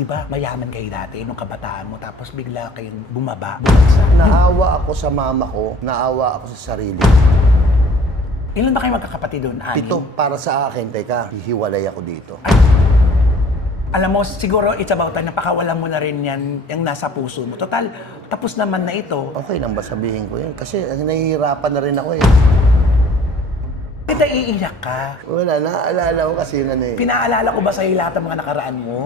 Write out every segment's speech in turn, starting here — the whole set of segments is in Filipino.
di ba, mayaman kayo dati nung kabataan mo, tapos bigla kayong bumaba, bumagsak. Naawa ako sa mama ko, naawa ako sa sarili. Ilan ba kayo magkakapatid doon? 7 para sa akin, teka, hihiwalay ako dito. Alam mo, siguro it's about time, napakawalan mo na rin yan yung nasa puso mo. Total, tapos naman na ito. Okay lang ba sabihin ko yun? Kasi nahihirapan na rin ako eh. Bakit naiiyak ka? Wala, naaalala ko kasi yun ano eh. Pinaalala ko ba sa'yo lahat ng mga nakaraan mo?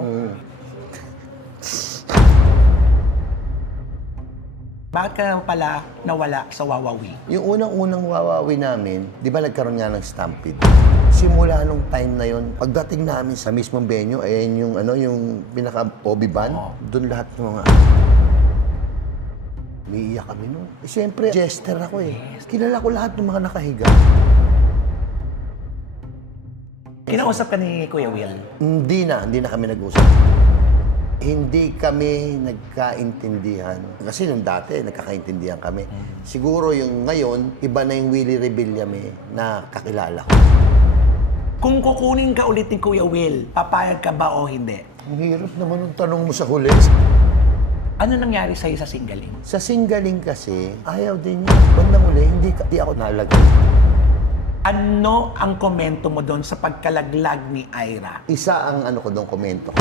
Bakit ka pala nawala sa Wawawi? Yung unang-unang wawawi namin, di ba nagkaroon nga ng stampede? Simula nung time na yon, pagdating namin sa mismong venue, ayan yung yung pinaka-Obi band, doon lahat ng mga... Umiiyak kami nun. Eh, siyempre, jester ako eh. Kilala ko lahat ng mga nakahiga. Kinausap ka ni Kuya Will? Hindi na kami nag-usap. Hindi kami nagkaintindihan. Kasi nung dati, nagkakaintindihan kami. Siguro yung ngayon, iba na yung Willie Rebillame na kakilala ko. Kung kukunin ka ulit ni Kuya Will, papayag ka ba o hindi? Ang hirap naman ng tanong mo sa huli. Ano nangyari sa'yo sa singgaling? Sa singgaling kasi, ayaw din niya. Bandang uli, hindi ako nalagay. Ano ang komento mo doon sa pagkalaglag ni Ira? Isa ang ko doon, komento.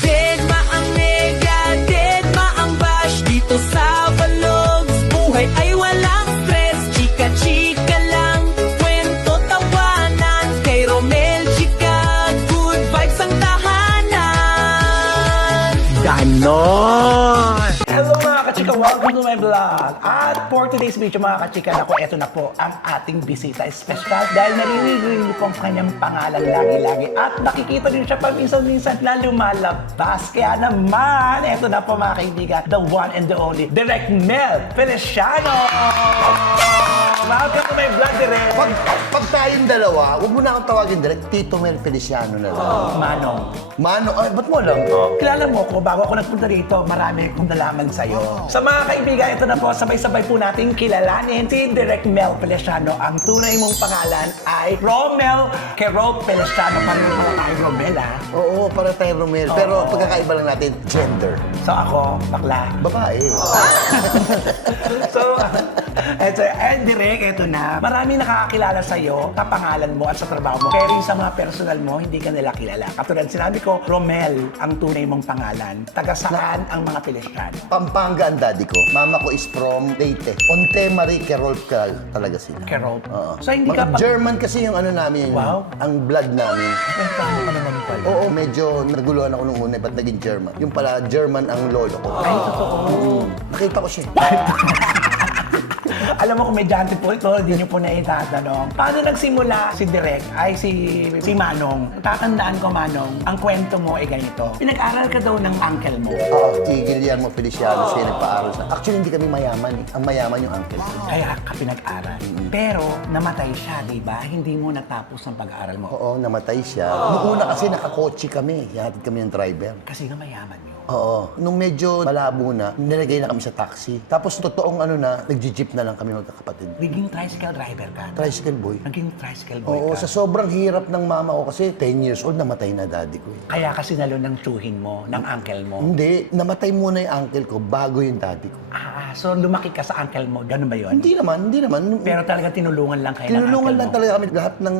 Deadma ang mega, deadma ang bash dito sa Vlogs. Buhay ay walang stress, chika-chika lang. Kwento tawanan, kay Romel Chika, good vibes ang tahanan. Ganon! Hello mga kachika! Welcome to my vlog! At for today's video mga kachika, naku, eto na po ang ating bisita special dahil naririnig niyo po ang kanyang pangalan lagi-lagi at nakikita din siya paminsan-minsan na lumalabas. Kaya naman, eto na po mga kaibigan, the one and the only, Direk Mel Feliciano! Welcome to my vlog, Direk! Pag tayong dalawa, huwag mo na akong tawagin direct, Tito Mel Feliciano na lang. Manong. Mano, ay, ba't mo alam? Kilala mo ko, bago ako nagpunta dito, marami akong nalaman sa'yo. Sa mga kaibigan, ito na po, sabay-sabay po natin kilalanin si Direk Mel Feliciano. Ang tunay mong pangalan ay Romel Kerol Feliciano. Pareho pala tayo, Romel, ha? Oo, para tayo Romel. Pero pagkakaiba lang natin, gender. So ako, bakla. Babae. So, Direk, ito na. Marami nakakakilala sa'yo, sa pangalan mo at sa trabaho mo. Pero yung sa mga personal mo, hindi ka nila kilala. Katulad sinabi ko, Romel ang tunay mong pangalan. Taga saan ang mga Feliciano? Pampanga ang daddy ko. Mama ko is from Leyte. Onte Marie Kerol talaga sila. Kerol. Oo. So hindi Mga ka German kasi yung namin. Wow. Ang blood namin. Paano ka naman pala? Oo, medyo naguluhan ako nung una, ba't naging German? Yung pala, German ang lolo ko. Ay, totoo. Nakita ko siya. Alam mo, komedyante po ito, hindi niyo po na itatanong. Paano nagsimula si Direk, ay si Manong? Tatandaan ko, Manong, ang kwento mo ay ganito. Pinag-aral ka daw ng uncle mo. Oo, si Guillermo Feliciano siya nagpaaral sa... Actually, hindi kami mayaman eh. Ang mayaman yung uncle ko. Kaya ka pinag-aral. Pero namatay siya, di ba? Hindi mo natapos ang pag-aaral mo. Oo, namatay siya. Noong una kasi nakakotse kami. Yahatid kami ng driver. Kasi nga mayaman yun. Oo. Nung medyo malabo na, nilagay na kami sa taxi. Tapos totoong nagji-jeep na lang kami magkakapatid. Naging tricycle driver ka. Tricycle boy. Naging tricycle boy Oo, ka. sa sobrang hirap ng mama ko kasi 10 years old, namatay na daddy ko. Kaya kasi nalo ng tsuhin mo, ng uncle mo. Hindi, namatay muna yung uncle ko bago yung daddy ko. So lumaki ka sa uncle mo, ganun ba yun? Hindi naman. Pero talaga tinulungan lang kayo ng uncle Tinulungan lang mo. talaga kami. Lahat ng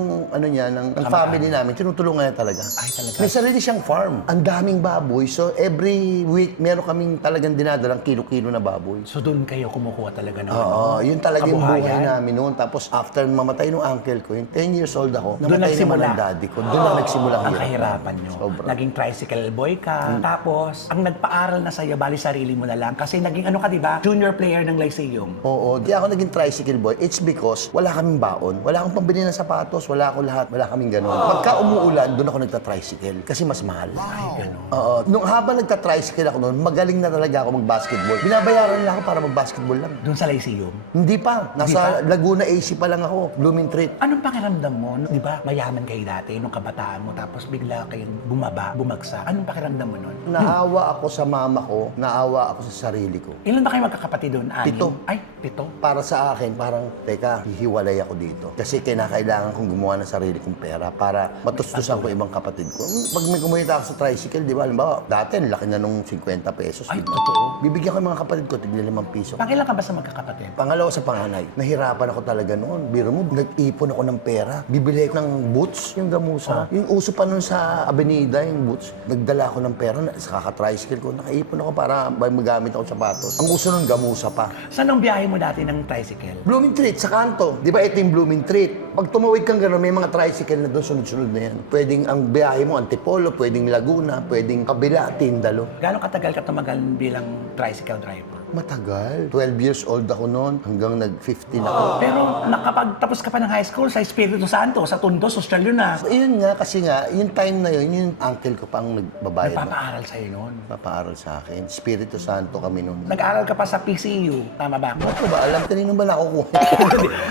ng family namin, tinutulungan niya talaga. Ay, talaga? May sarili siyang farm. Ang daming baboy. So every week, meron kaming talagang dinadalang kilo-kilo na baboy. So doon kayo kumukuha talaga ng Oo, yun talaga yung buhay kabuhayan? namin noon. Tapos after mamatay ng uncle ko, yung 10 years old ako, Doon namatay naman nagsimula. ang daddy ko. Doon na nagsimula Ang kahirapan nyo. Sobra. Naging tricycle boy ka. Tapos, ang nagpaaral na sa'yo, bali sarili mo na lang. Kasi naging ka diba? Junior player ng Lyceum. Oo, di ako naging tricycle boy. It's because wala kaming baon. Wala akong pambili ng sapatos, wala akong lahat, wala kaming ganun. Pagka umuulan, doon ako nagta-tricycle kasi mas mahal. Ay, ganun. Oo. Nung habang nagta-tricycle ako noon, magaling na talaga ako mag-basketball. Binabayaran nila ako para mag-basketball lang. Doon sa Lyceum. Hindi Hindi pa. Nasa Laguna AC pa lang ako. Blooming Treat. Anong pakiramdam mo? Di ba, mayaman kayo dati nung kabataan mo, tapos bigla kayong bumagsak. Anong pakiramdam mo nun? Naawa ako sa mama ko, naawa ako sa sarili ko. Ilan ba kayo magkakapatid doon? 7. Ay, 7. Para sa akin, parang, teka, hihiwalay ako dito. Kasi kinakailangan kong gumawa ng sarili kong pera para matustusan ko ibang kapatid ko. Pag may kumita ako sa tricycle, di ba, halimbawa, dati, ang laki na nung 50 pesos. Ay, di ba? totoo. Bibigyan ko yung mga kapatid ko, tignan 5 piso. Pangilan ka ba sa magkakapatid? Pangalawa sa panganay, nahirapan ako talaga noon. Biro mo, nag-ipon ako ng pera. Bibili ako ng boots, yung gamusa. Yung uso pa noon sa Avenida, yung boots. Nagdala ako ng pera, sa kaka-tricycle ko. Nakaipon ako para magamit ako sapatos. Ang uso noon, gamusa pa. Saan ang biyahe mo dati ng tricycle? Blooming Treat, sa kanto. Di ba ito yung Blooming Treat? Pag tumawid kang gano'n, may mga tricycle na doon sunod-sunod na yan. Pwedeng ang biyahe mo, Antipolo, pwedeng Laguna, pwedeng Kabila, Tindalo. Gano'ng katagal ka tumagal bilang tricycle driver? Matagal. 12 years old ako noon, hanggang nag-15 ako. Pero nakapagtapos ka pa ng high school sa Espiritu Santo, sa Tondo, social yun na. So, yun nga, kasi nga, yung time na yun, yung uncle ko pang nagbabayad na. Nagpapaaral sa'yo noon. Papaaral sa akin. Espiritu Santo kami noon. Nag-aaral ka pa sa PCU, tama ba? Ano ba? Alam, kanino ba nakukuha?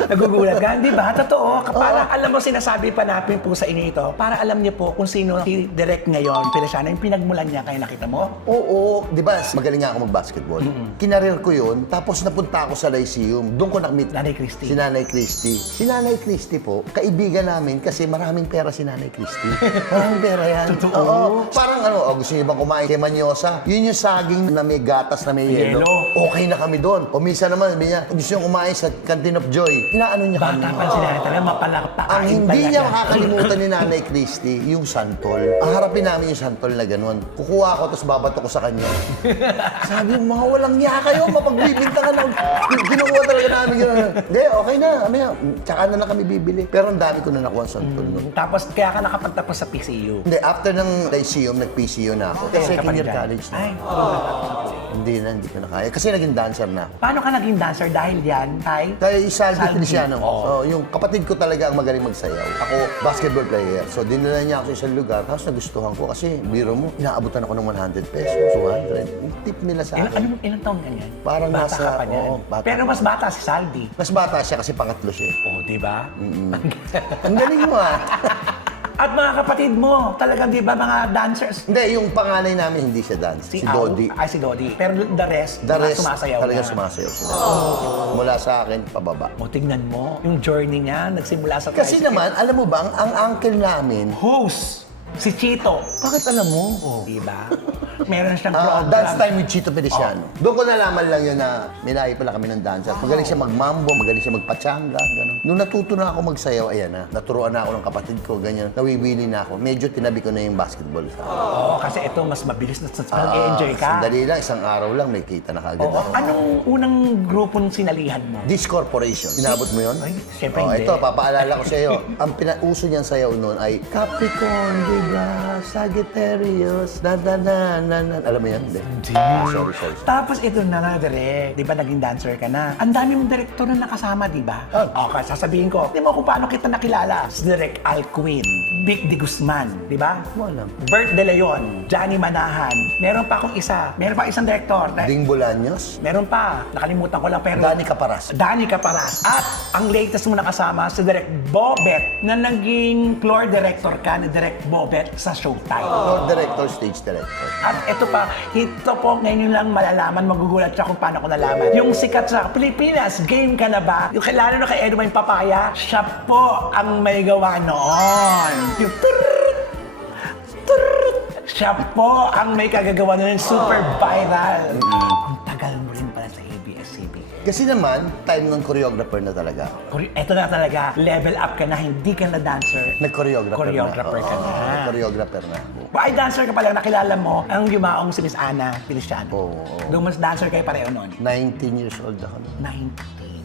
Nagugulat ka, di ba? Totoo. Para alam mo, sinasabi pa natin po sa inyo ito, para alam niyo po kung sino si Direk ngayon, Feliciano, yung pinagmulan niya, kaya nakita mo? Oo, di ba? Magaling nga ako mag-basketball. Kinarir ko yun, tapos napunta ako sa Lyceum. Doon ko nakamit Nanay Christy. si Nanay Christy. Si Nanay Christy po, kaibigan namin kasi maraming pera si Nanay Christy. Maraming pera yan. Totoo. Oo. Parang gusto niyo bang kumain kay Manyosa? Yun yung saging na may gatas na may yelo. Yelo. Okay na kami doon. O minsan naman, sabi niya, gusto niyo kumain sa Canteen of Joy. Inaano niya kami. Bata pa sila talaga, mapalakpakain Ang hindi niya talaga. makakalimutan ni Nanay Christy, yung santol. Harapin namin yung santol na ganun. Kukuha ako, tapos babato ko sa kanya. Sabi yung mga walang niya kayo, mapagbibinta ka lang. Kinukuha talaga namin gano'n. Hindi, okay na. Amaya, tsaka na lang kami bibili. Pero ang dami ko na nakuha ang santol nun. Tapos kaya ka nakapagtapos sa PCU. Hindi, after ng Lyceum, nag-PCU na ako. Kaya ka Second pa year dyan. college na. Ay, Hindi ko na kaya. Kasi naging dancer na ako. paano ka naging dancer dahil yan, Tay? Kay Salvi Salvi. Feliciano. Oo. So, yung kapatid ko talaga ang magaling magsayaw. Ako, basketball player. So, dinala niya ako sa isang lugar. Tapos nagustuhan ko kasi, biro mo, inaabutan ako ng 100 pesos, 200. Yung tip nila sa akin. Ilang taon ka niyan? Parang bata nasa- ka pa niyan. oo, bata Pero pa. mas bata si Saldi. Mas bata siya kasi pangatlo siya. Oh, di ba? Ang galing mo ah. At mga kapatid mo, talagang di ba mga dancers? Hindi, yung panganay namin hindi siya dance. Si Au? Dodi. Ay, si Dodi. Pero the rest, The mga rest, sumasayaw talaga na. sumasayaw sila. Mula sa akin, pababa. O, tignan mo, yung journey niya, nagsimula sa Kasi tricycle. naman, alam mo ba, ang uncle namin, Host, si Chito. bakit alam mo? Di ba? Meron siyang Ah, program. Dance Time with Chito Feliciano. Doon ko nalaman lang yun na minahi pala kami ng dancer. Magaling siya magmambo, magaling siya magpachanga, gano'n. Nung natuto na ako magsayaw, ayan na. Naturuan na ako ng kapatid ko, ganyan. Nawiwili na ako. Medyo tinabi ko na yung basketball. Oo, kasi ito, mas mabilis na enjoy ka. Sandali lang, isang araw lang, may kita na kagad Oo. ako. Anong unang grupong sinalihan mo? This Corporation. Inabot mo yun? Ay, syempre hindi. Ito, papaalala ko sa iyo. Ang pinauso niyang sayaw noon ay Capricorn, Libra, Sagittarius, Alam mo yan? Hindi. Sorry. Tapos ito na nga, Direk. Di ba naging dancer ka na? Ang dami mong direktor na nakasama, di ba? Okay, sasabihin ko. Di mo kung paano kita nakilala. Si Direk Alcuin, Vic de Guzman, di ba? Mo alam. Bert De Leon, Johnny Manahan. Meron pa akong isa. Meron pa isang direktor. Ding Bolaños, Meron pa. Nakalimutan ko lang pero... Dani Caparas. Dani Caparas. At ang latest mo nakasama, si Direk Bobet na naging floor director ka ni Direk Bobet sa Showtime. Floor director, stage director. At ito po, ngayon lang malalaman, magugulat siya kung paano ko nalaman. Yung sikat sa Pilipinas, Game Ka Na Ba? Yung lalo na kay Edwin Papaya, siya po ang may gawa noon. Yung siya po ang may kagagawa noon, super viral. Ang tagal mo rin pala sa ABS-CBN. Kasi naman, time ng choreographer na talaga. Ito na talaga, level up ka na, hindi ka na dancer. Nag-choreographer Choreographer ka na. Nag-choreographer na. Ay, dancer ka pala, nakilala mo ang yumaong si Miss Ana Feliciano. Oo. Doon mas dancer kayo pareho noon. 19 years old ako. 19.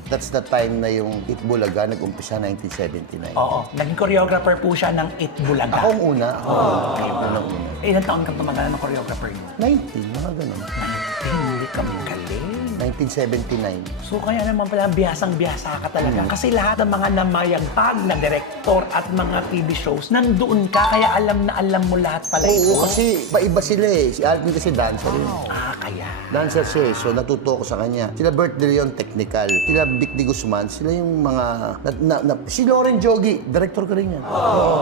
That's the time na yung Itbulaga nag-umpisa 1979. Oo. Naging choreographer po siya ng Itbulaga. Ako ang una. Unang-una. Ilang taon kang tumagal ng choreographer niyo? 19, mga ganun. 19, hindi ka magaling. 1979. So kaya naman pala biyasang-biyasa ka talaga. Kasi lahat ng mga namayagpag na direktor at mga TV shows, nandoon ka. Kaya alam na alam mo lahat pala ito. Oo, kasi iba sila eh. Si Alvin kasi dancer yun. Ah, Kaya. Dancer siya eh, so natuto ko sa kanya. Sila Bert De Leon, technical. Sila Vic De Guzman, sila yung mga... si Lauren Jogi, director ko rin yan.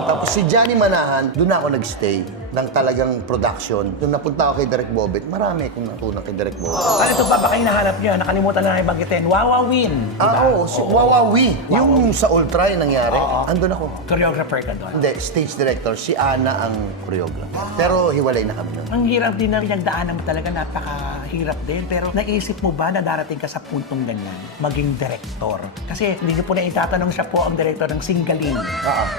Tapos si Johnny Manahan, doon ako nagstay ng talagang production. Nung napunta ako kay Direk Bobet, marami akong natunan kay Direk Bobet. Ano ito pa, baka hinahanap nyo, nakalimutan na lang ibanggitin, Wawawin. Oo, si Wawawi. Yung sa Ultra yung nangyari, andun ako. Choreographer ka doon. Hindi, stage director. Si Ana ang choreographer. Pero hiwalay na kami nun. Ang hirap din na pinagdaanan mo talaga, napakahirap din. Pero naisip mo ba na darating ka sa puntong ganyan, maging director? Kasi hindi niyo po na itatanong siya po ang director ng Singaling.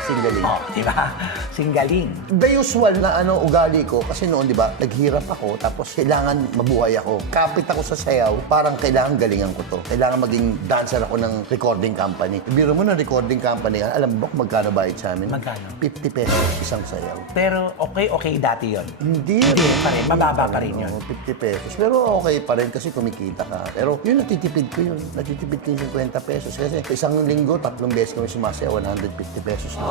Singaling. Oh, di ba? Singaling. The usual na ugali ko, kasi noon, di ba, naghirap ako, tapos kailangan mabuhay ako. Kapit ako sa sayaw, parang kailangan galingan ko to. Kailangan maging dancer ako ng recording company. Biro mo ng recording company, alam mo kung magkano bayad sa amin? Magkano? 50 pesos isang sayaw. Pero okay dati yon. Hindi. Hindi pa rin, mababa pa rin yun. 50 pesos. Pero okay pa rin kasi kumikita ka. Pero yun, natitipid ko yun. Natitipid ko yung 50 pesos. Kasi isang linggo, 3 beses kami sumasayaw, 150 pesos na.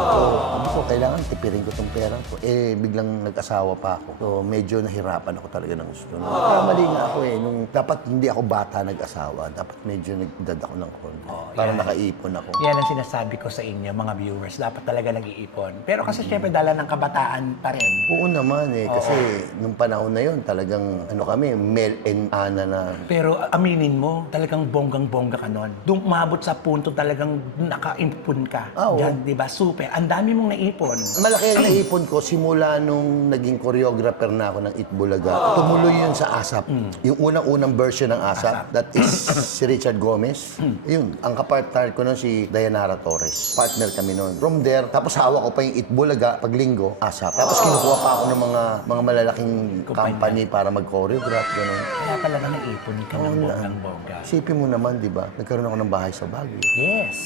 So, kailangan tipirin ko tong pera ko. Biglang nag-asawa pa ako. So, medyo nahirapan ako talaga ng gusto. Mali nga ako nung dapat hindi ako bata nag-asawa. Dapat medyo nagdad ako ng konti. Para nakaipon ako. Yan ang sinasabi ko sa inyo, mga viewers. Dapat talaga nag-iipon. Pero kasi syempre, dala ng kabataan pa rin. Oo naman kasi nung panahon na yun, talagang kami, Mel and Ana na. Pero aminin mo, talagang bonggang-bongga ka nun. Doon umabot sa punto talagang naka-impon ka. Oo. Diyan, di ba? Super. Ang dami mong naipon. Malaki ang naipon ko simula nung naging choreographer na ako ng Itbulaga. Tumuloy yun sa ASAP. Yung unang-unang version ng ASAP, that is si Richard Gomez. Yun, ang kapartner ko nun si Dayanara Torres. Partner kami nun. From there, tapos hawak ko pa yung Itbulaga pag linggo, ASAP. Tapos kinukuha pa ako ng mga malalaking company para mag-choreograph, gano'n. Kaya talaga naipon ka ng bonggang-bongga. Isipin mo naman, di ba? Nagkaroon ako ng bahay sa Baguio. Yes.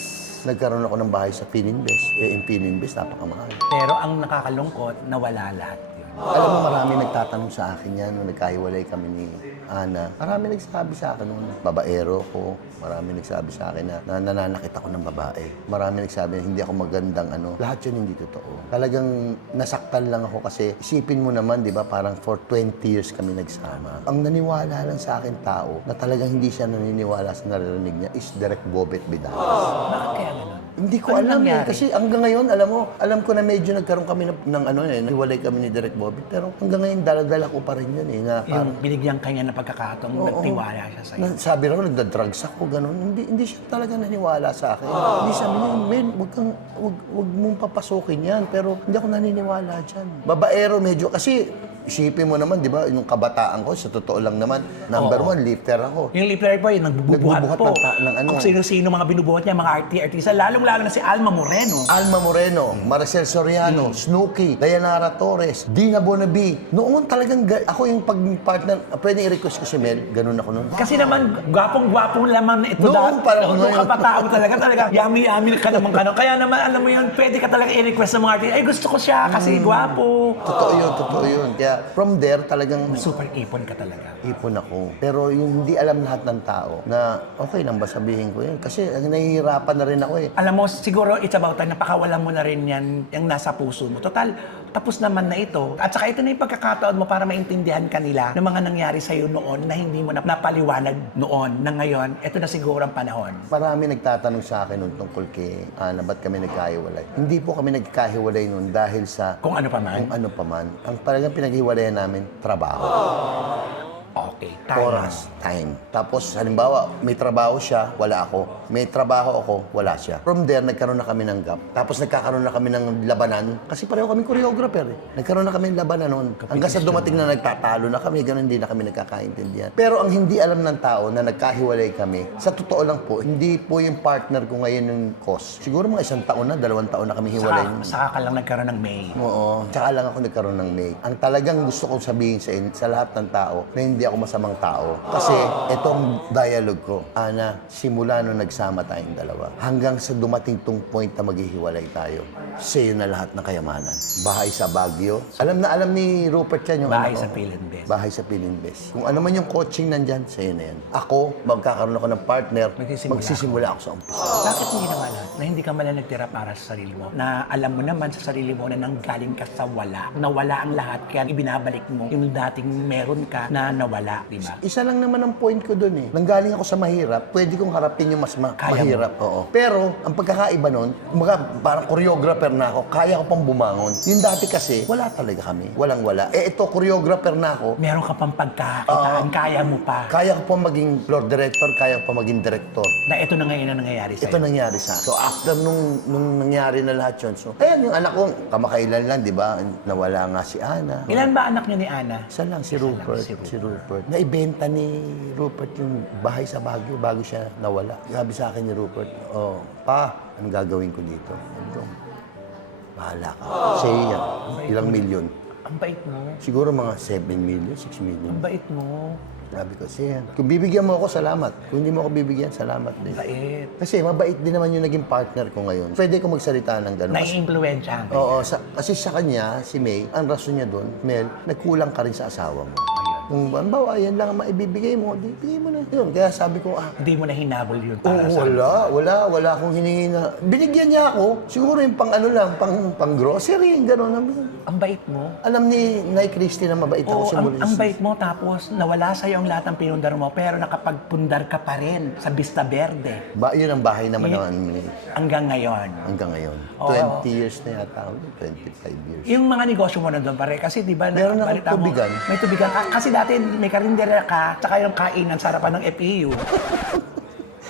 Nagkaroon ako ng bahay sa Pininbes. Yung Pininbes, napakamahal. Pero ang nakakalungkot, nawala lahat yun. Alam mo, marami nagtatanong sa akin yan nung nagkahiwalay kami ni Ana. Marami nagsabi sa akin nung babaero ko. Marami nagsabi sa akin na nananakit ako ng babae. Marami nagsabi na hindi ako magandang Lahat yun hindi totoo. Talagang nasaktan lang ako kasi isipin mo naman, di ba, parang for 20 years kami nagsama. Ang naniwala lang sa akin tao na talagang hindi siya naniniwala sa naririnig niya is Direk Bobet Vidalas. Bakit kaya ganun? Hindi ko Ano alam nangyari? kasi hanggang ngayon, alam ko na medyo nagkaroon kami ng hiwalay kami ni Direk Bobby, pero hanggang ngayon, dala-dala ko pa rin yun na Yung binigyan kanya ng pagkakataong nagtiwala siya sa'yo. sabi raw, nagda-drugs ako, gano'n. Hindi siya talaga naniwala sa akin. Hindi sabi niya, men, wag mong papasukin yan, pero hindi ako naniniwala dyan. Babaero medyo, kasi isipin mo naman, di ba, yung kabataan ko, sa totoo lang naman, number one, lifter ako. Yung lip po, yung nagbubuhat po. ng Kung sino-sino mga binubuhat niya, mga artista, lalong-lalo na si Alma Moreno. Alma Moreno, Maricel Soriano, Snooki, Dayanara Torres, Dina Bonabi. Noon talagang ako yung pag-partner, pwede i-request ko si Mel, ganun ako noon. Kasi naman, gwapong-gwapong lamang na ito. Noong panahon Nung na yun. kabataan mo talaga, yummy-yummy ka naman ka. Kaya naman, alam mo yun, pwede ka talaga i-request sa mga artista, ay gusto ko siya kasi gwapo. Totoo yun. Kaya from there, talagang Super ipon ka talaga. ipon ako. Pero yung hindi alam lahat ng tao na okay lang ba sabihin ko yun? Kasi nahihirapan na rin ako Alam mo, siguro it's about time, napakawalan mo na rin yan yung nasa puso mo. Total, tapos naman na ito. At saka ito na yung pagkakataon mo para maintindihan kanila ng mga nangyari sa'yo noon na hindi mo napaliwanag noon, na ngayon, ito na siguro ang panahon. Marami nagtatanong sa akin noon tungkol kay Ana, ba't kami nagkahiwalay? Hindi po kami nagkahiwalay noon dahil sa Kung ano pa man. kung ano pa man. Ang talagang pinaghiwalayan namin, trabaho. Okay, tayo. Oras, time. Tapos, halimbawa, may trabaho siya, wala ako. May trabaho ako, wala siya. From there, nagkaroon na kami ng gap. Tapos, nagkakaroon na kami ng labanan. Kasi pareho kami choreographer Nagkaroon na kami ng labanan noon. Hanggang sa dumating na nagtatalo na kami, ganun hindi na kami nagkakaintindihan. Pero ang hindi alam ng tao na nagkahiwalay kami, sa totoo lang po, hindi po yung partner ko ngayon yung cause. Siguro mga 1 taon na, 2 taon na kami hiwalay. Saka ka lang nagkaroon ng May. Oo. Tsaka lang ako nagkaroon ng May. Ang talagang gusto kong sabihin sa lahat ng tao na hindi ako masamang tao. Kasi Kasi itong dialogue ko, Ana, simula nung nagsama tayong dalawa, hanggang sa dumating tong point na maghihiwalay tayo, sa'yo na lahat ng kayamanan. Bahay sa Baguio. Alam na alam ni Rupert yan yung Bahay ano ko. sa Philinvest. Bahay sa Philinvest. Kung ano man yung coaching nandyan, sa'yo na yan. Ako, magkakaroon ako ng partner, magsisimula ako sa umpisa. Bakit mo ginawa lahat? Na hindi ka man lang nagtira para sa sarili mo. Na alam mo naman sa sarili mo na nanggaling ka sa wala. Nawala ang lahat, kaya ibinabalik mo yung dating meron ka na nawala, di ba? Isa lang naman ang point ko dun eh. Nanggaling ako sa mahirap, pwede kong harapin yung mas Kaya mahirap. Oo. Pero, ang pagkakaiba nun, parang choreographer na ako, kaya ko pang bumangon. Yung dati kasi, wala talaga kami. Walang-wala. Ito, choreographer na ako, Meron ka pang pagkakakitaan, kaya mo pa. kaya ko pang maging floor director, kaya ko pang maging director. Na ito na ngayon ang nangyayari sa'yo. Ito nangyari sa akin. So, after nung nangyari na lahat yun, so, ayan, yung anak ko, kamakailan lang, di ba? Nawala nga si Ana. Ilan ba anak niya ni Ana? Isa lang, si Rupert. Si Rupert. Naibenta ni Rupert yung bahay sa Baguio bago siya nawala. Sabi sa akin ni Rupert, oh, pa, anong gagawin ko dito? Sabi ko, bahala ka. Sa'yo yan. Ilang milyon? Ang bait mo. Siguro mga 7 million, 6 million. Ang bait mo. Sabi ko, siya. Kung bibigyan mo ako, salamat. Kung hindi mo ako bibigyan, salamat din. Bait. Kasi mabait din naman yung naging partner ko ngayon. Pwede ko magsalita ng gano'n. Nai-influensyahan ka. Oo, kasi sa kanya, si May, ang rason niya doon, Mel, nagkulang ka rin sa asawa mo. Kung bawa, yan lang ang maibibigay mo, di bigay mo na. Yun, kaya sabi ko, Hindi mo na hinabol yun Oo, para sa... wala akong hiningi na. Binigyan niya ako, siguro yung pang ano lang, pang grocery, gano'n. Ang bait mo. Alam ni Nay Christy na mabait ako Oo, simula. ang bait mo, tapos nawala sa'yo ang lahat ng pinundar mo, pero nakapagpundar ka pa rin sa Vista Verde. Yun ang bahay naman ng Hanggang ngayon. hanggang ngayon. Oo. 20 years na yata ako, 25 years. Yung mga negosyo mo nandun pare, kasi di ba... Meron akong balita mo, tubigan. May tubigan. Kasi dati may karindera ka, tsaka yung kainan sa harapan ng FEU.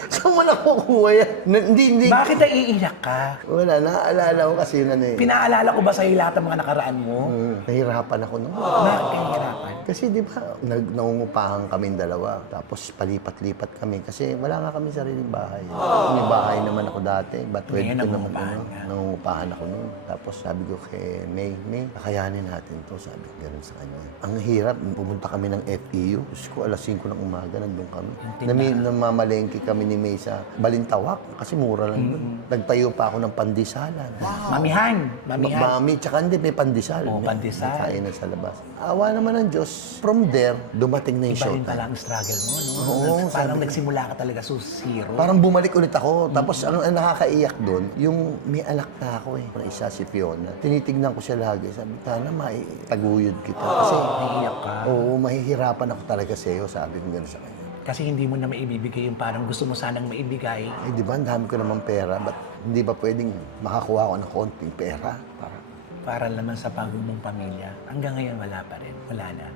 Saan mo nakukuha yan? Hindi. Bakit naiiyak ka? Wala, naaalala ko kasi yun ano eh. Pinaalala ko ba sa'yo lahat ng mga nakaraan mo? Nahirapan ako noon. Bakit ka nahihirapan? Kasi di ba, nangungupahan kami dalawa. Tapos palipat-lipat kami kasi wala nga kami sariling bahay. May bahay naman ako dati. But pwede Ngayon, ko naman nangungupahan ano, ka. nangungupahan ako noon. Tapos sabi ko kay May, kakayanin natin to. Sabi ko gano'n sa kanya. Ang hirap, pumunta kami ng FEU. Diyos ko, alas 5 ng umaga, nandun kami. Namamalengke kami ni May sa Balintawak kasi mura lang doon. Nagtayo pa ako ng pandisalan. Mamihan. Mami, tsaka hindi, may pandesal. Oo, pandesal. May kainan sa labas. Awa naman ng Diyos. From there, dumating na yung Iba rin showtime. pala ang struggle mo, no? Oo, Parang nagsimula ka talaga sa zero. Parang bumalik ulit ako. Tapos ang nakakaiyak doon, yung may anak na ako eh. Yung isa si Fiona. Tinitignan ko siya lagi. Sabi, sana maitaguyod kita. Kasi, Naiiyak ka. oo, mahihirapan ako talaga sa iyo. Sabi ko gano'n sa kanya. Kasi hindi mo na maibibigay yung parang gusto mo sanang maibigay. Ay, di ba, ang dami ko naman pera. Ba't hindi ba pwedeng makakuha ko ng konting pera? Para naman sa bagong mong pamilya. Hanggang ngayon wala pa rin. Wala na.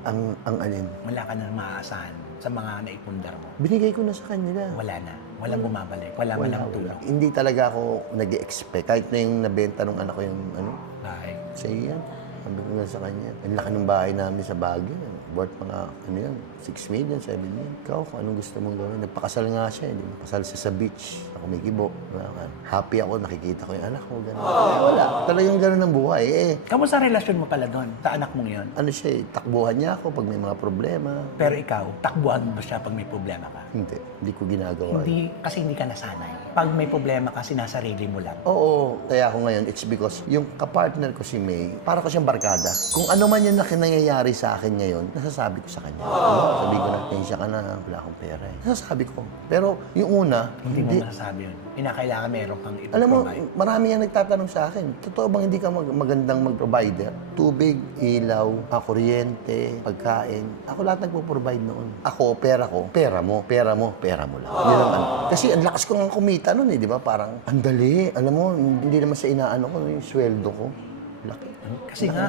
Ang alin. Wala ka na maaasahan sa mga naipundar mo. Binigay ko na sa kanila. Wala na. Walang bumabalik. Wala man lang tulong. Hindi talaga ako nag-expect. Kahit na yung nabenta nung anak ko yung Bahay. sa iyan. Sabi ko nga sa kanya. Ang laki ng bahay namin sa Baguio. Worth mga, 6 million, 7 million. Ikaw, kung anong gusto mong gawin. Nagpakasal nga siya. Hindi pakasal siya sa beach. Ako may kibo. Happy ako, nakikita ko yung anak ko. Ganun. Wala. Talagang ganun ang buhay. Kamusta ang relasyon mo pala doon sa anak mong yon? Ano siya takbuhan niya ako pag may mga problema. Pero ikaw, takbuhan mo ba siya pag may problema ka? Hindi ko ginagawa. Kasi hindi ka nasanay. Pag may problema ka, sinasarili mo lang. Oo, kaya ako ngayon, it's because yung kapartner ko si May, para ko siyang barkada. Kung ano man yung nangyayari sa akin ngayon, nasasabi ko sa kanya. Sabi ko na, tensya ka na, wala akong pera eh. Nasasabi ko. Pero yung una, Hindi mo masasabi yun. Kinakailangan meron kang ipag-provide. alam mo, marami yan nagtatanong sa akin, totoo bang hindi ka magandang mag-provider? Tubig, ilaw, kuryente, pagkain. Ako lahat nagpo-provide noon. Ako, pera ko, pera mo lang. Yun ang ano. Kasi ang lakas ko nga kumita noon eh, di ba? Parang, ang dali. Alam mo, hindi naman sa inaano ko, yung sweldo ko. Laki. Kasi nga,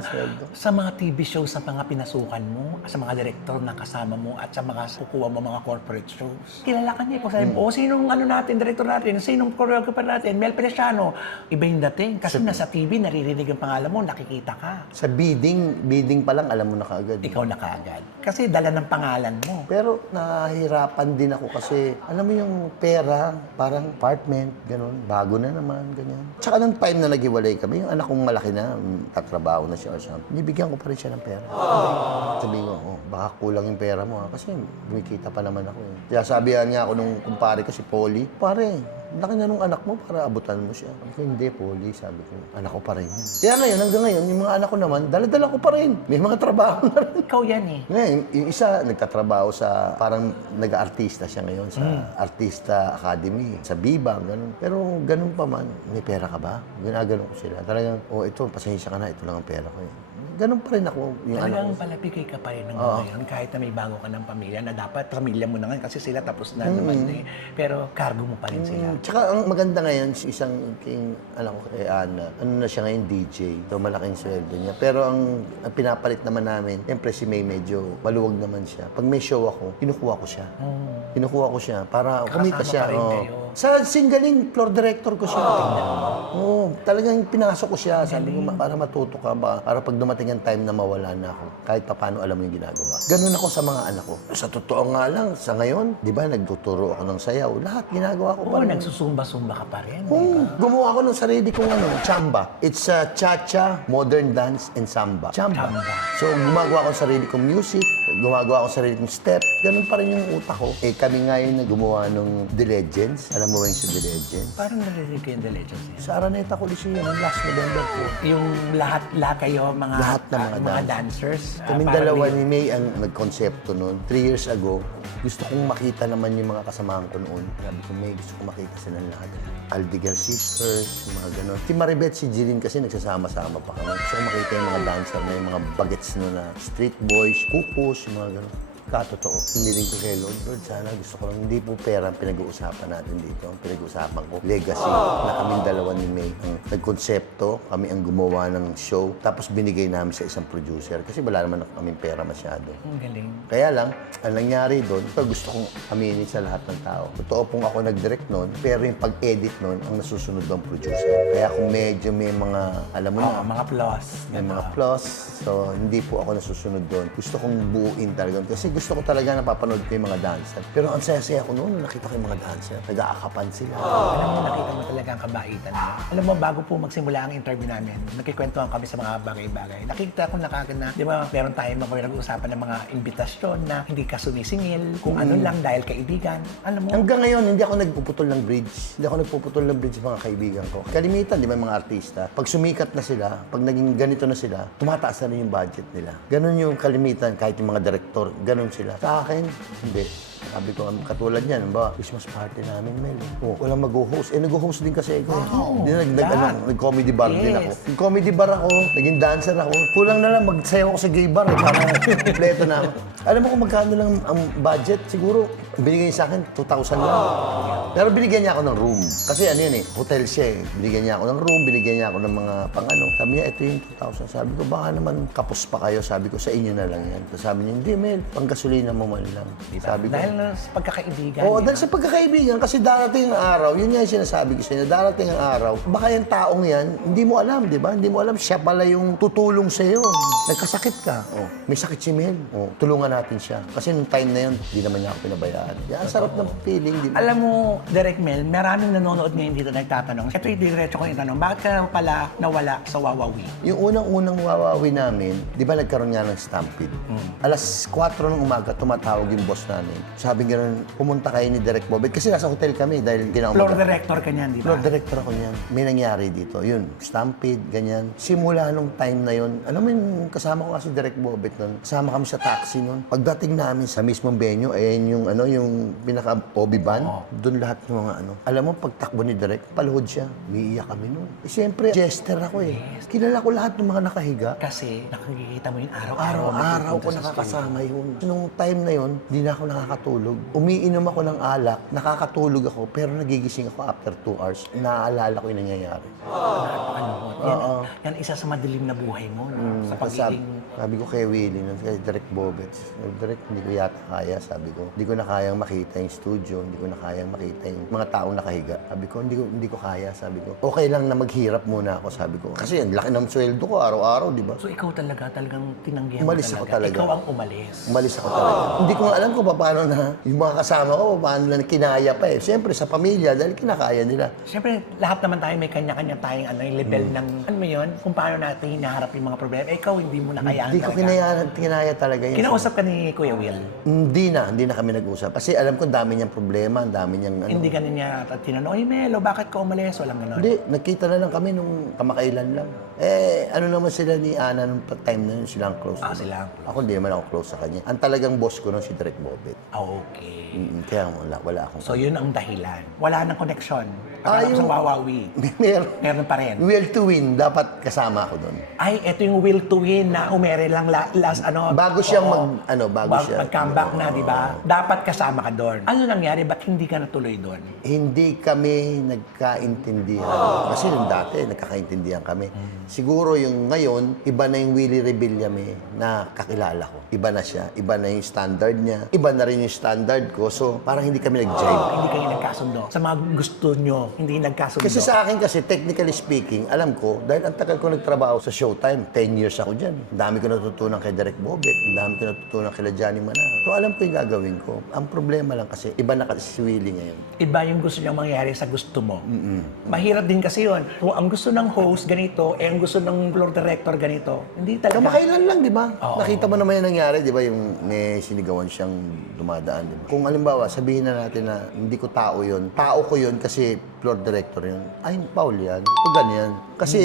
sa mga TV shows, sa mga pinasukan mo, sa mga direktor na kasama mo, at sa mga kukuha mo mga corporate shows, kilala ka niya. Kung sabi mo, sinong director natin, sinong choreographer natin, Mel Preciano, iba yung dating. Kasi nasa TV, naririnig ang pangalan mo, nakikita ka. Sa bidding pa lang, alam mo na kaagad. Ikaw na kaagad. Kasi dala ng pangalan mo. Pero nahihirapan din ako kasi, alam mo yung pera, parang apartment, gano'n, bago na naman, ganyan. Tsaka nung time na naghiwalay kami, yung anak kong malaki na, nagtatrabaho na siya or something, binibigyan ko pa rin siya ng pera. Sabi ko, baka kulang yung pera mo kasi kumikita pa naman ako eh. Kaya sabihan nga ako nung kumpare ko si Polly, pare, laki na nung anak mo para abutan mo siya. Sabi ko, hindi, Polly. Sabi ko, anak ko pa rin yan. Kaya ngayon, hanggang ngayon, yung mga anak ko naman, dala-dala ko pa rin. May mga trabaho na rin. Ikaw yan eh. Ngayon, yung isa, nagtatrabaho sa, parang nag-artista siya ngayon sa Artista Academy, sa Bibang, ganun. Pero ganun pa man, may pera ka ba? Ginaganon ko sila. Talagang, ito, pasensya ka na, ito lang ang pera ko eh. Ganun pa rin ako. Yung Talagang anak ko. palapigay ka pa rin ng ngayon kahit na may bago ka ng pamilya na dapat pamilya mo na ngayon kasi sila tapos na naman eh. Pero cargo mo pa rin sila. Tsaka ang maganda ngayon, isang king, alam ko kay Ana, ano na siya ngayon, DJ. So malaking sweldo niya. Pero ang pinapalit naman namin, siyempre si May medyo maluwag naman siya. Pag may show ako, kinukuha ko siya. Kinukuha ko siya para kumita siya. pa rin kayo. Sa singling, floor director ko siya. Oo, talagang pinasok ko siya. Sabi ko, para matuto ka ba? Para pag dumating ang time na mawala na ako, kahit pa paano alam mo yung ginagawa. Ganun ako sa mga anak ko. Sa totoo nga lang, sa ngayon, di ba, nagtuturo ako ng sayaw. Lahat ginagawa ko pa Oo, rin. nagsusumba-sumba ka pa rin. Gumawa ako ng sarili kong chamba. It's cha-cha, modern dance, and samba. Chamba. So, gumagawa ako ng sarili kong music, gumagawa ako ng sarili kong step. Ganun pa rin yung utak ko. Kami ngayon na gumawa ng The Legends. Alam mo ba yung sa The Legends? Parang narinig ko yung The Legends eh. Sa Araneta Coliseum, yung last November po. Yung lahat kayo, mga, Lahat ng mga dancers. Kaming parang dalawa ni May ang nagkonsepto noon. 3 years ago, gusto kong makita naman yung mga kasamahan ko noon. Sabi ko, May, gusto kong makita silang lahat. Aldigar Sisters, yung mga gano'n. Si Maribeth, si Jeline kasi nagsasama-sama pa kami. Gusto kong makita yung mga dancer na yung mga bagets noon na street boys, kukus, yung mga gano'n. Katotoo. Hindi rin ko kay Lord. Lord, sana gusto ko lang. Hindi po pera ang pinag-uusapan natin dito. Ang pinag-uusapan ko, legacy. Na kaming dalawa ni May ang nagkonsepto, kami ang gumawa ng show, tapos binigay namin sa isang producer. Kasi wala naman kaming pera masyado. Ang galing. Kaya lang, ang nangyari doon, ito gusto kong aminin sa lahat ng tao. Totoo pong ako nag-direct noon, pero yung pag-edit noon, ang nasusunod ng producer. Kaya kung medyo may mga, alam mo na, Mga plus. may mga flaws. So, hindi po ako nasusunod doon. Gusto kong buuin talaga. Kasi gusto ko talaga napapanood ko yung mga dancer. Pero ang saya-saya ko noon, nakita ko yung mga dancer. Nag-aakapan sila. Alam mo, nakita mo talaga ang kabaitan nila. Alam mo, bago po magsimula ang interview namin, nagkikwentuhan kami sa mga bagay-bagay. Nakikita ko na kagad na, di ba, meron tayong nag-uusapan ng mga imbitasyon na hindi ka sumisingil, kung ano lang dahil kaibigan. Alam mo, Hanggang ngayon, hindi ako nagpuputol ng bridge. Hindi ako nagpuputol ng bridge sa mga kaibigan ko. Kalimitan, di ba, mga artista, pag sumikat na sila, pag naging ganito na sila, tumataas na rin yung budget nila. Ganon yung kalimitan, kahit yung mga director, ganon sila. Sa akin, hindi. Sabi ko, katulad yan, ba, Christmas party namin, Mel. Oh, walang mag-host. Nag-host din kasi ako. Nag-comedy bar din ako. Nag-comedy bar ako, naging dancer ako. Kulang na lang, magsayaw ako sa gay bar. Para kompleto na ako. Alam mo kung magkano lang ang budget? Siguro, binigay niya sa akin, 2,000 lang. Pero binigyan niya ako ng room. Kasi ano yun hotel siya eh. Binigyan niya ako ng room, binigyan niya ako ng mga pang-ano. Sabi niya, ito yung 2,000. Sabi ko, baka naman kapos pa kayo. Sabi ko, sa inyo na lang yan. Sabi niya, hindi, Mel, pang gasolina mo man lang. Sabi ko, dahil sa pagkakaibigan. oo, dahil sa pagkakaibigan, kasi darating ang araw, yun nga yung sinasabi ko sa inyo, darating ang araw, baka yung taong yan, hindi mo alam, di ba? Hindi mo alam, siya pala yung tutulong sa iyo. Nagkasakit ka. Oh, may sakit si Mel. Oh, tulungan natin siya. Kasi nung time na yun, hindi naman niya ako pinabayaan. Yan, ang sarap ng feeling, di ba? Alam mo, Direk Mel, maraming nanonood ngayon dito nagtatanong. Ito yung diretso ko yung tanong, bakit ka pala nawala sa Wawawi? Yung unang-unang wawawi namin, di ba nagkaroon nga ng stampede? Alas 4 ng umaga, tumatawag yung boss namin. Sabi gano'n, pumunta kayo ni Direk Bobet. Kasi nasa hotel kami dahil Floor director ka niyan, di ba? Floor director ako niyan. May nangyari dito. Yun, stampede, ganyan. Simula nung time na yun, alam mo yung kasama ko nga si Direk Bobet nun. Kasama kami sa taxi nun. Pagdating namin sa mismong venue, ayan yung, yung pinaka-obi van. Doon lahat ng mga Alam mo, pagtakbo ni Direk, paluhod siya. Umiiyak kami nun. Siyempre, jester ako eh. Kilala ko lahat ng mga nakahiga. Kasi nakikita mo yun araw-araw. Araw-araw ko magpupunta sa nakakasama yun. Nung time na yun, hindi na ako nakakatulog. Umiinom ako ng alak, nakakatulog ako, pero nagigising ako after 2 hours. Naaalala ko yung nangyayari. Napakanood. Yan isa sa madilim na buhay mo. No? Sa pagiging Sabi ko kay Willie, kay Direk Bobets, Direk, hindi ko yata kaya, sabi ko. Hindi ko na kayang makita yung studio, hindi ko na kayang makita yung mga taong nakahiga. Sabi ko, hindi ko kaya, sabi ko. Okay lang na maghirap muna ako, sabi ko. Kasi ang laki ng sweldo ko, araw-araw, di ba? So ikaw talagang tinanggihan Umalis mo ako talaga. talaga. Ikaw ang umalis. Umalis ako talaga. Hindi ko nga alam kung paano na yung mga kasama ko, paano na kinaya pa eh. Siyempre sa pamilya, dahil kinakaya nila. Siyempre, lahat naman tayo may kanya-kanya tayong yung level ng, ano mo yun, kung paano natin hinaharap yung mga problema. Ikaw, hindi mo na kayaan Hindi ko kinaya talaga yun. Kinausap ka ni Kuya Will. Hindi na kami nag-usap. Kasi alam ko, ang dami niyang problema, ang dami niyang ano. Hindi ka na niya tinanong, "Oy Melo, bakit ka umalis?" Walang gano'n. Hindi, nagkita na lang kami nung kamakailan lang. Eh, ano naman sila ni Ana nung time na yun, silang close. Ah, diba? sila. Ako hindi naman ako close sa kanya. Ang talagang boss ko nun si Direk Bobet. Ah, okay. Kaya wala akong... So, yun ang dahilan. Wala nang connection. Ah, Akala ko yung- sa Wawawi. Meron. Meron pa rin. Will to win, dapat kasama ako doon. Ay, eto yung will to win na umere lang last ano. Bago siyang oo. bago siya. Mag-comeback na, di ba? Dapat kasama ka doon. Ano nangyari? Ba't hindi ka natuloy doon? Hindi kami nagkaintindihan. Kasi nung dati, nagkakaintindihan kami. Siguro yung ngayon, iba na yung Willie Rebillame na kakilala ko. Iba na siya. Iba na yung standard niya. Iba na rin yung standard ko. So, parang hindi kami nag-jive. Hindi kayo nagkasundo. Sa mga gusto nyo, hindi nagkasundo. Kasi sa akin kasi, technically speaking, alam ko, dahil ang tagal ko nagtrabaho sa Showtime, 10 years ako dyan. Ang dami ko natutunan kay Direk Bobet, ang dami ko natutunan kay Johnny Manalo. So alam ko yung gagawin ko. Ang problema lang kasi, iba na kasi si Willie ngayon. Iba yung gusto niyang mangyari sa gusto mo. Mahirap din kasi yun. Kung ang gusto ng host, ganito, ang gusto ng floor director, ganito. Hindi talaga. Kamakailan lang, di ba? Oo. Nakita mo naman yung nangyari, di ba? Yung may sinigawan siyang dumadaan, di ba? Kung halimbawa, sabihin na natin na hindi ko tao yun. Tao ko yun kasi floor director yun. Ay, Paul yan. O ganyan. Kasi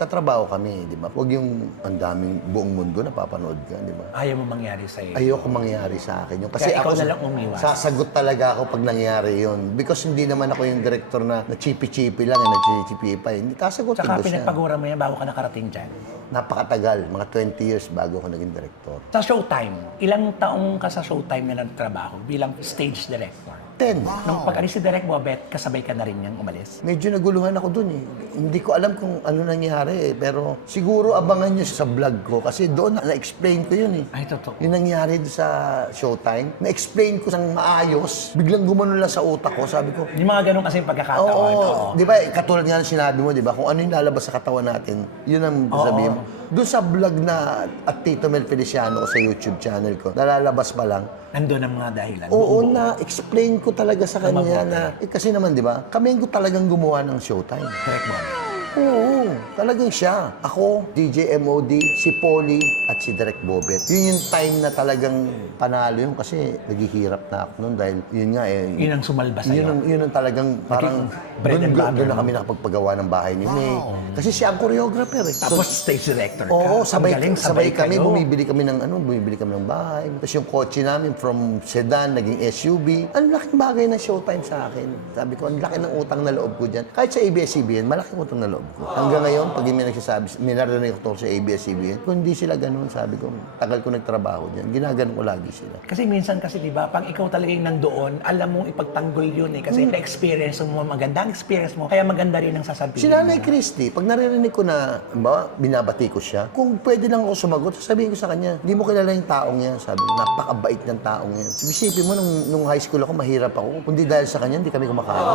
tatrabaho kami, di ba? Huwag yung ang daming buong mundo na papanood ka, di ba? Ayaw mo mangyari sa'yo. Ayoko mangyari sa akin yun. Kasi Kaya ikaw ako, na lang umiwas. sasagot talaga ako pag nangyari yun. Because hindi naman ako yung director na chipi-chipi lang, na-chipi-chipi pa. Hindi, sasagutin Tsaka ko siya. pinagpagura mo yan bago ka nakarating dyan. Napakatagal, mga 20 years bago ako naging director. Sa Showtime, ilang taong ka sa Showtime na nagtrabaho bilang stage director? 10. Nung pag-alis si Direk Bobet, kasabay ka na rin niyang umalis? Medyo naguluhan ako dun eh. Hindi ko alam kung ano nangyari eh. Pero siguro abangan nyo sa vlog ko kasi doon na-explain ko yun eh. Ay, totoo. Yung nangyari doon sa Showtime, na-explain ko sang maayos. Biglang gumano lang sa utak ko. Sabi ko, Yung mga ganun kasi pagkakataon. oo. Di ba, katulad nga ng sinabi mo, di ba, kung ano yung lalabas sa katawan natin, yun ang sabihin mo. Doon sa vlog na at Tito Mel Feliciano ko sa YouTube channel ko, nalalabas pa lang, Nandun ang mga dahilan. oo, na-explain ko talaga sa kanya na, kasi naman, di ba, kami yung talagang gumawa ng Showtime. Direk Bobet. Oo, talagang siya. Ako, DJ MOD, si Polly, at si Direk Bobet. Yun yung time na talagang panalo yun kasi naghihirap na ako noon dahil yun nga eh. Yun ang sumalba sa'yo. Yun ang talagang parang bread and butter, doon na no? kami nakapagpagawa ng bahay ni May. Kasi siya ang choreographer eh. Tapos stage director ka. Oo, Ang galing, sabay kami, kayo. bumibili kami ng bahay. Tapos yung kotse namin from sedan, naging SUV. Ang laking bagay na Showtime sa akin. Sabi ko, ang laki ng utang na loob ko dyan. Kahit sa ABS-CBN, malaking utang na loob ko. Hanggang ngayon, pag may nagsasabi, may narinig ko sa ABS-CBN, kung hindi sila ganun, sabi ko, tagal ko nagtrabaho dyan, ginaganon ko lagi sila. Kasi minsan kasi, di ba, pag ikaw talaga yung nandoon, alam mong ipagtanggol yun eh. Kasi na-experience mo, magandang experience mo, kaya maganda rin ang sasabihin Si Nanay Christy, pag naririnig ko na, ba, binabati ko siya, kung pwede lang ako sumagot, sasabihin ko sa kanya, hindi mo kilala yung taong yan. Sabi, napakabait ng taong yan. Isipin mo, nung high school ako, mahirap ako. Kundi dahil sa kanya, hindi kami kumakain.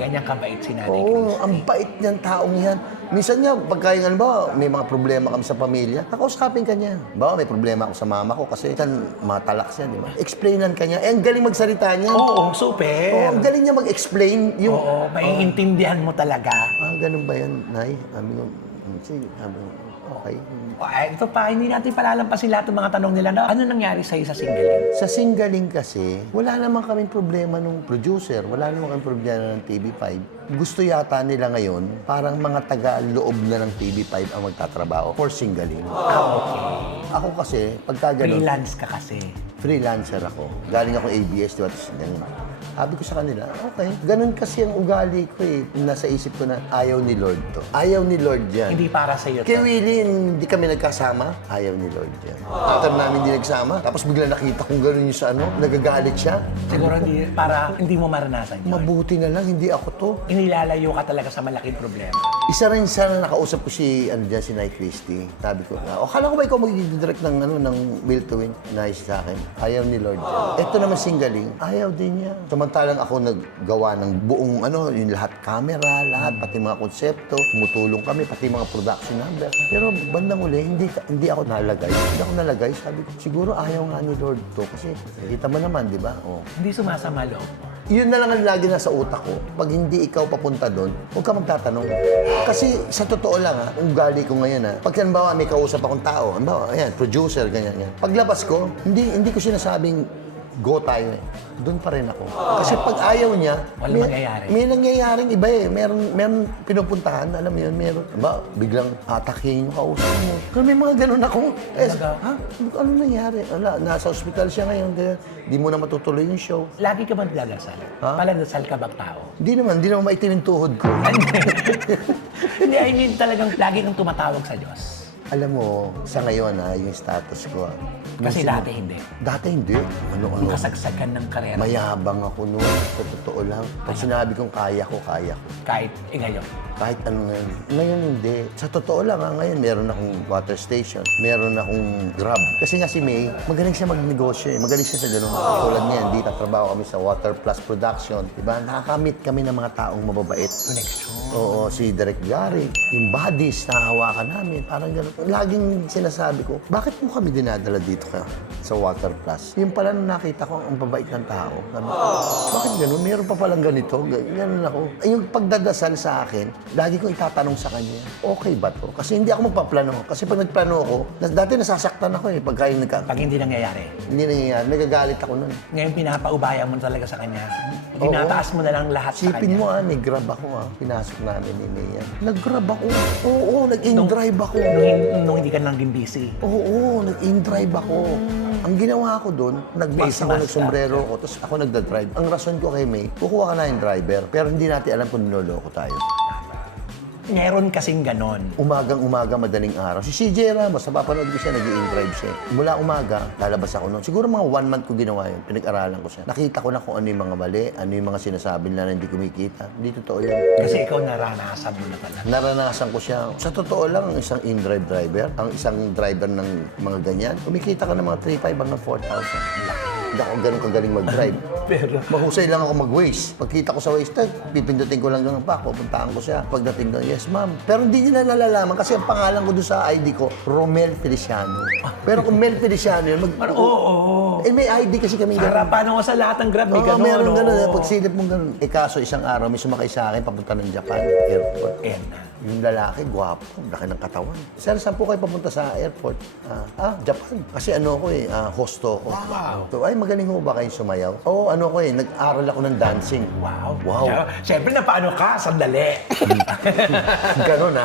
Ganyan kabait si Nanay Oo, ang bait niyang taong yan. Minsan nga, pagka yung, ba, may mga problema kami sa pamilya, nakausapin ka niya. Ba, may problema ako sa mama ko kasi matalak siya, di ba? Explainan ka niya. Eh, ang galing magsalita niya. Oo, super. Oo, ang galing niya mag-explain. Yung, Oo, maiintindihan mo talaga. ganun ba yan, Nay? Sabi ko, sige, sabi ko, okay. Ito pa, hindi natin palalampasin lahat ng mga tanong nila. No? Ano nangyari sa'yo sa singling? Sa Singaling kasi, wala naman kaming problema ng producer, wala naman kaming problema ng TV5. Gusto yata nila ngayon, parang mga taga-loob na ng TV5 ang magtatrabaho for Singaling. Okay. Ako kasi, pagka ganun, Freelance ka kasi. freelancer ako. Galing ako ABS, diba? Ganun. Sabi ko sa kanila, okay. Ganun kasi ang ugali ko eh. Nasa isip ko na ayaw ni Lord to. Ayaw ni Lord yan. Hindi para sa'yo Kay to. Willie, hindi kami nagkasama. Ayaw ni Lord yan. After namin hindi nagsama, tapos bigla nakita kong gano'n yung sa ano, nagagalit siya. Siguro hindi, para hindi mo maranasan yun. Mabuti na lang, hindi ako to. Inilalayo ka talaga sa malaking problema. Isa rin sana nakausap ko si, si Nay Christie. Sabi ko, akala ko ba ikaw mag-direct ng Will to Win? Nice sa akin. Ayaw ni Lord. Ito naman singgaling, ayaw din niya. Samantalang ako naggawa ng buong, yung lahat camera, lahat, pati mga konsepto, tumutulong kami, pati mga production number. Pero bandang uli, hindi ako nalagay. Sabi ko, siguro ayaw nga ni Lord to. Kasi kita mo naman, di ba? Oh. Hindi sumasama loob mo. Yun na lang ang lagi nasa utak ko. Pag hindi ikaw papunta doon, huwag ka magtatanong. Kasi sa totoo lang ugali ko ngayon pag halimbawa may kausap akong tao, halimbawa, ayan, producer, ganyan. Paglabas ko, hindi ko sinasabing go tayo Doon pa rin ako. Kasi pag ayaw niya, Walang mangyayari. May nangyayaring iba Meron pinupuntahan, alam mo yun, biglang atakin yung kausap mo. Pero may mga ganun ako. Ano nangyari? Nasa ospital siya ngayon, kaya di mo na matutuloy yung show. Lagi ka ba nagdadasal? Palandasal ka bang tao? Hindi naman maitim yung tuhod ko. Hindi, I mean talagang lagi kang tumatawag sa Diyos. Alam mo, sa ngayon yung status ko. Kasi dati hindi. Dati hindi. Ano? Kasagsagan ng karera. Mayabang ako noon. Sa totoo lang. Pag sinabi kong kaya ko. Kahit ngayon. Kahit ano ngayon. Ngayon hindi. Sa totoo lang ngayon meron akong water station. Meron akong Grab. Kasi nga si May, magaling siya magnegosyo Magaling siya sa ganun. Tulad niyan, di tatrabaho kami sa Water Plus Production. Diba? Nakakamit kami ng mga taong mababait. Connection. Oo, si Direk Gary. Yung bodies na hawakan namin. Parang gano'n. Laging sinasabi ko, bakit mo kami dinadala dito sa Water Plus? Yung pala nung nakita ko, ang babait ng tao. Sabi, bakit gano'n? Meron pa palang ganito. Ganun ako. Yung pagdadasal sa akin, lagi kong itatanong sa kanya, okay ba to? Kasi hindi ako magpaplano. Kasi pag nagplano ako, dati nasasaktan ako pagka yung Pag hindi nangyayari. Hindi nangyayari. Nagagalit ako nun. Ngayon pinapaubaya mo talaga sa kanya. Tinataas mo na lang lahat sa Sipin kanya. mo may grab ako Pinasok namin ni Mia. Nag-grab ako. Oo, nag-in-drive ako. Nung hindi ka nang busy. Oo, nag-in-drive ako. Ang ginawa ko doon, nag-base ako, Face mask nag-sombrero ko, tapos ako nagda-drive. Ang rason ko kay May, kukuha ka na yung driver, pero hindi natin alam kung niloloko tayo. Meron kasing ganon. Umagang-umaga, madaling araw. Si CJ Ramos, sa papanood ko siya, nag-i-drive siya. Mula umaga, lalabas ako noon. Siguro mga 1 month ko ginawa yun. Pinag-aralan ko siya. Nakita ko na kung ano yung mga mali, ano yung mga sinasabi nila na hindi kumikita. Hindi totoo yun. Kasi ikaw naranasan mo na pala. Naranasan ko siya. Sa totoo lang, ang isang in-drive driver, ang isang driver ng mga ganyan, kumikita ka ng mga 3,500 hanggang 4,000. Hindi ako ganun kagaling mag-drive. Pero Mahusay lang ako mag-Waze. Pagkita ko sa Waze, pipindutin ko lang ganun pa. Pupuntahan ko siya. Pagdating doon, yes ma'am. Pero hindi nila nalalaman kasi ang pangalan ko doon sa ID ko, Romel Feliciano. Pero kung Mel Feliciano yun, oo. may ID kasi kami ganun. Harapan ako sa lahat ng Grab. May ganon. Meron ganun. oo. Pag silip mong ganun. Kaso isang araw, may sumakay sa akin, papunta ng Japan airport. Yung lalaki, gwapo, laki ng katawan. Sir, saan po kayo papunta sa airport? Japan. Kasi ano ko hosto ko. Wow. So, ay, magaling mo ba kayong sumayaw? Oo, ano ko nag-aral ako ng dancing. Wow. Wow. Siyempre na paano ka? Sandali. Ganon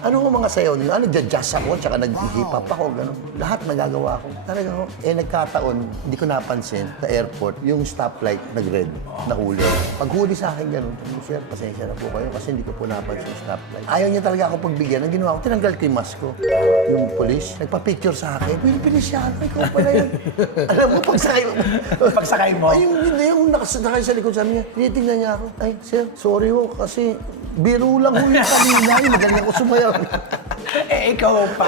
Ano ko mga sayaw nila? Nagja-jazz ako, tsaka nag-hip hop ako, ganon. Lahat nagagawa ko. Talaga ako. Nagkataon, hindi ko napansin sa airport, yung stoplight nag-red, nahuli. Pag huli sa akin ganon, sir, pasensya na po kayo kasi hindi ko po napansin yung stoplight. Ayaw niya talaga ako pagbigyan. Ang ginawa ko, tinanggal ko yung mask ko. Yung police, nagpa-picture sa akin. Will Feliciano, ikaw pala yun. Alam mo, Pagsakay mo. Ay, yung nakasakay sa likod sa niya, tinitingnan niya ako. Ay, sir, sorry ho, kasi biro lang ho yung kanina. Magaling ako sumayaw. Ikaw pa.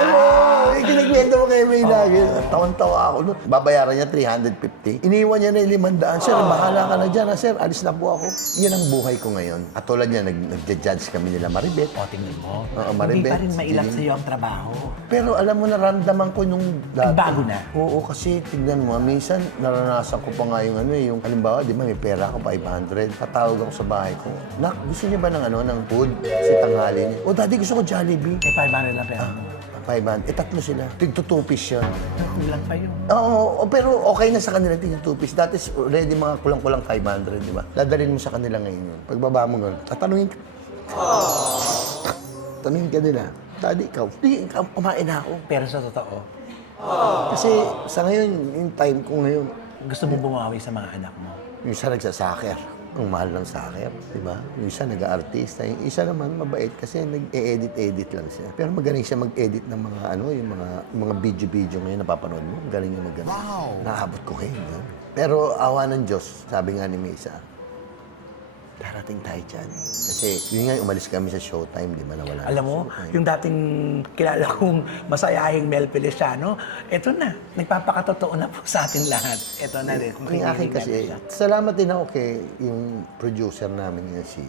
Kinagkwento mo kay May lagi. Tawan-tawa ako. No? Babayaran niya 350. Iniwan niya na yung 500. Sir, bahala ka na dyan. Sir, alis na po ako. Yan ang buhay ko ngayon. At tulad niya, nag-judge kami nila Maribet. O, tingnan mo. Oo, Hindi Maribet. pa rin mailap sa'yo ang trabaho. Pero alam mo, naramdaman ko nung dati. Nagbago na? Oo, kasi tignan mo, minsan naranasan ko pa nga yung halimbawa, di ba, may pera ako, 500. Tatawag ako sa bahay ko. Nak, gusto niya ba ng food? Si tanghali niya. O, daddy, gusto ko Jollibee. 500 lang pera mo. 500. Tatlo sila. Tig-2 yun. Kulang pa yun. Oo, pero okay na sa kanila tig-2 That is already mga kulang-kulang 500, di ba? Dadalhin mo sa kanila ngayon yun. Pagbaba mo gano'n, tatanungin ka. Tanungin ka nila. Daddy, ikaw. Di, kumain na ako. Pero sa totoo, Kasi sa ngayon, yung time ko ngayon, gusto mo bumawi sa mga anak mo. yung isa nagsasaker. Ang mahal ng saker, di ba? Yung isa nag-aartista. Yung isa naman mabait kasi nag-edit lang siya. Pero magaling siya mag-edit ng mga yung mga video-video ngayon napapanood mo. Magaling niya mag-edit. Wow! Nakaabot ko ngayon. No? Pero awa ng Diyos, sabi nga ni Misa, darating tayo dyan. Kasi yun nga, umalis kami sa Showtime, di ba, nawala Alam mo, yung dating kilala kong masayahing Mel Feliciano, eto na, nagpapakatotoo na po sa atin lahat. Eto na rin. Yung akin kasi, salamat din ako kay yung producer namin yun, si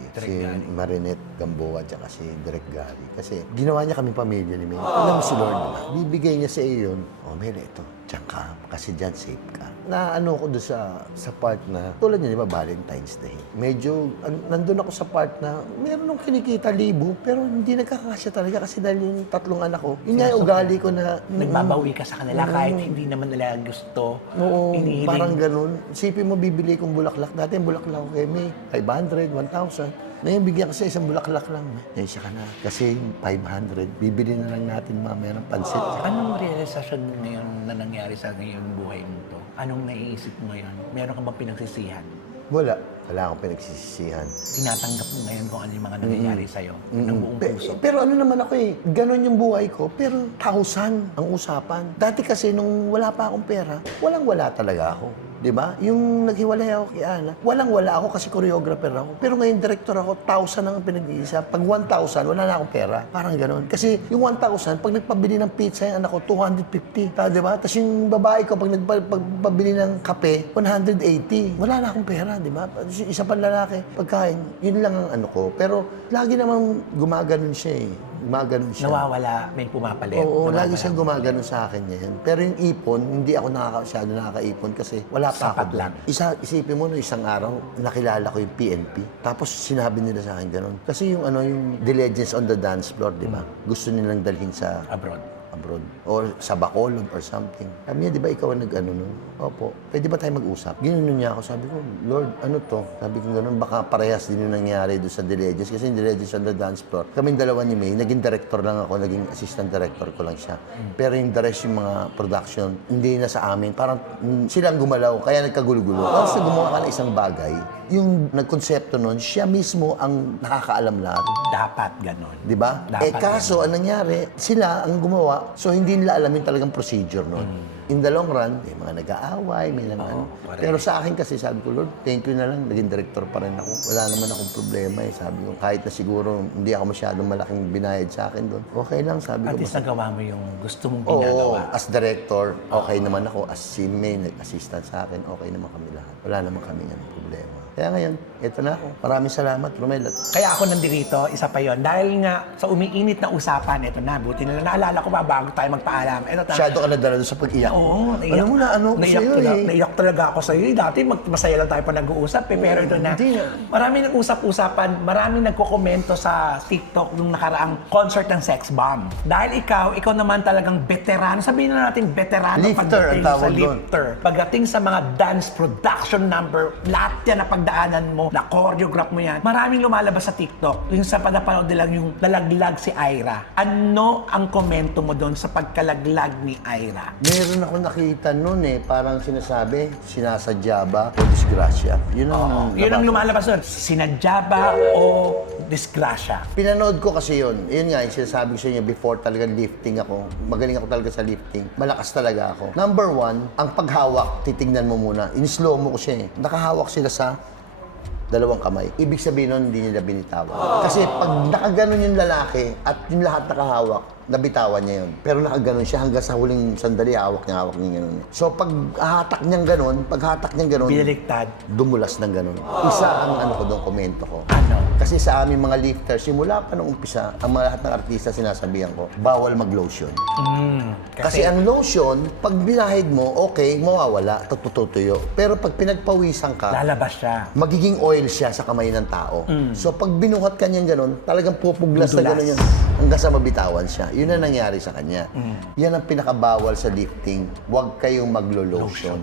Marinette Gamboa at si Direk Gary. Kasi ginawa niya kami pamilya ni Mel. Alam mo si Lord, diba? Bibigay niya sa iyo yun. Oh, Mel, ito, diyan ka. Kasi diyan safe ka. Naano ko doon sa part na, tulad niya, di ba, Valentine's Day. Medyo, nandun ako sa part na, meron nung kinikita 1,000, pero hindi nagkakasya talaga kasi dahil yung 3 anak ko, yun nga yung ugali ko na, Nagbabawi ka sa kanila kahit hindi naman nila gusto. oo, Inihiling. parang ganun. Isipin mo, bibili kong bulaklak. Dati yung bulaklak ko kay May, 500, 1,000. Ngayon, bigyan ko sa isang bulaklak lang. Eh, siya ka na. Kasi 500, bibili na lang natin mamaya ng pansit. Anong realisasyon ngayon na nangyari sa ngayon buhay mo to? Anong naiisip mo ngayon? Meron ka bang pinagsisihan? Wala. Wala akong pinagsisisihan. Tinatanggap mo ngayon kung ano yung mga nangyayari sa'yo ng buong puso? Pero ano naman ako eh, ganon yung buhay ko, pero 1,000 ang usapan. Dati kasi nung wala pa akong pera, walang-wala talaga ako. Di ba? Yung naghiwalay ako kay Ana, walang-wala ako kasi choreographer ako. Pero ngayon director ako, 1,000 ang pinag-iisa. Pag 1,000, wala na akong pera. Parang ganon. Kasi yung 1,000, pag nagpabili ng pizza yung anak ko, 250. Di ba? Tapos yung babae ko, pag nagpabili ng kape, 180. Wala na akong pera, di ba? Isa pang lalaki, pagkain, yun lang ang ano ko. Pero lagi namang gumaganon siya eh. Gumaganon siya. Nawawala, may pumapalit. Oo, Nawawala. lagi siyang gumaganon sa akin yan. Pero yung ipon, hindi ako masyado nakakaipon kasi wala pa Sapat ako lang. Isipin mo, no, isang araw, nakilala ko yung PNP. Tapos sinabi nila sa akin ganun. Kasi yung The Legends on the Dance Floor, di ba? Gusto nilang dalhin sa Abroad. or sa Bacolod or something. Sabi niya, di ba ikaw ang nag-ano nun? Opo. Pwede ba tayo mag-usap? Ginanon niya ako. Sabi ko, Lord, ano to? Sabi ko gano'n, baka parehas din yung nangyari doon sa The Legends. Kasi yung The Legends on the Dance Floor, kaming dalawa ni May, naging director lang ako, naging assistant director ko lang siya. Pero yung the rest, yung mga production, hindi na sa amin. Parang silang gumalaw, kaya nagkagulo-gulo. Tapos na gumawa ka ng isang bagay, yung nagkonsepto nun, siya mismo ang nakakaalam lahat. Dapat ganon. Di ba? Dapat Kaso, ang nangyari, sila ang gumawa, so hindi nila alam yung talagang procedure nun. In the long run, may mga nag-aaway, may mga ano. correct. Pero sa akin kasi, sabi ko, Lord, thank you na lang, naging director pa rin ako. Wala naman akong problema eh. Sabi ko, kahit na siguro hindi ako masyadong malaking binayad sa akin doon, okay lang, sabi At ko. least nagawa mo yung gusto mong Oo, ginagawa. as director, okay naman ako. As si May, nag-assistant sa akin, okay naman kami lahat. Wala naman kami ng problema. Kaya ngayon, ito na ako. Maraming salamat, Romel. Kaya ako nandirito, isa pa yon. Dahil nga sa umiinit na usapan, ito na, buti na lang naalala ko ba bago tayo magpaalam. Ito na. Masyado ka nadala doon sa pag-iyak. Oo, naiyak. Alam mo na, ano ko Naiyak sa'yo talaga, eh. naiyak talaga ako sa'yo. Dati masaya lang tayo pa nag-uusap eh. Pero ito na, hindi na. maraming nag-usap-usapan, maraming nagkokomento sa TikTok nung nakaraang concert ng Sex Bomb. Dahil ikaw naman talagang veterano. Sabihin na natin veterano Lifter ang pagdating tawag sa doon. lifter. Pagdating sa mga dance production number, lahat yan na pagdaanan mo, na choreograph mo yan. Maraming lumalabas sa TikTok. Yung sa pagpapanood nila yung nalaglag si Ira. Ano ang komento mo doon sa pagkalaglag ni Ira? Meron ako nakita noon eh, parang sinasabi, sinasadya ba o disgrasya. Yun ang Yun ang lumalabas doon. Sinadya ba o disgrasya? Pinanood ko kasi yun. Yun nga, yung sinasabi ko sa inyo, before talagang lifting ako, magaling ako talaga sa lifting, malakas talaga ako. Number 1, ang paghawak, titignan mo muna. In-slow mo ko siya eh. Nakahawak sila sa 2 kamay. Ibig sabihin nun, hindi nila binitawan. Kasi pag nakaganon yung lalaki at yung lahat nakahawak, nabitawan niya yun. Pero nakaganon siya hanggang sa huling sandali, hawak niya gano'n. So pag hatak niyang gano'n, Binaliktad. dumulas ng gano'n. Isa ang ano ko doon, komento ko. Ano? Kasi sa aming mga lifters, simula pa nung umpisa, ang mga lahat ng artista sinasabihan ko, bawal mag-lotion. Kasi ang lotion, pag binahid mo, okay, mawawala, tututuyo. Pero pag pinagpawisan ka, Lalabas siya. magiging oil siya sa kamay ng tao. So pag binuhat ka niyang gano'n, talagang pupuglas na Dudulas. gano'n yan hanggang sa mabitawan siya. Yun ang nangyari sa kanya. Yan ang pinakabawal sa lifting. Huwag kayong maglo-lotion.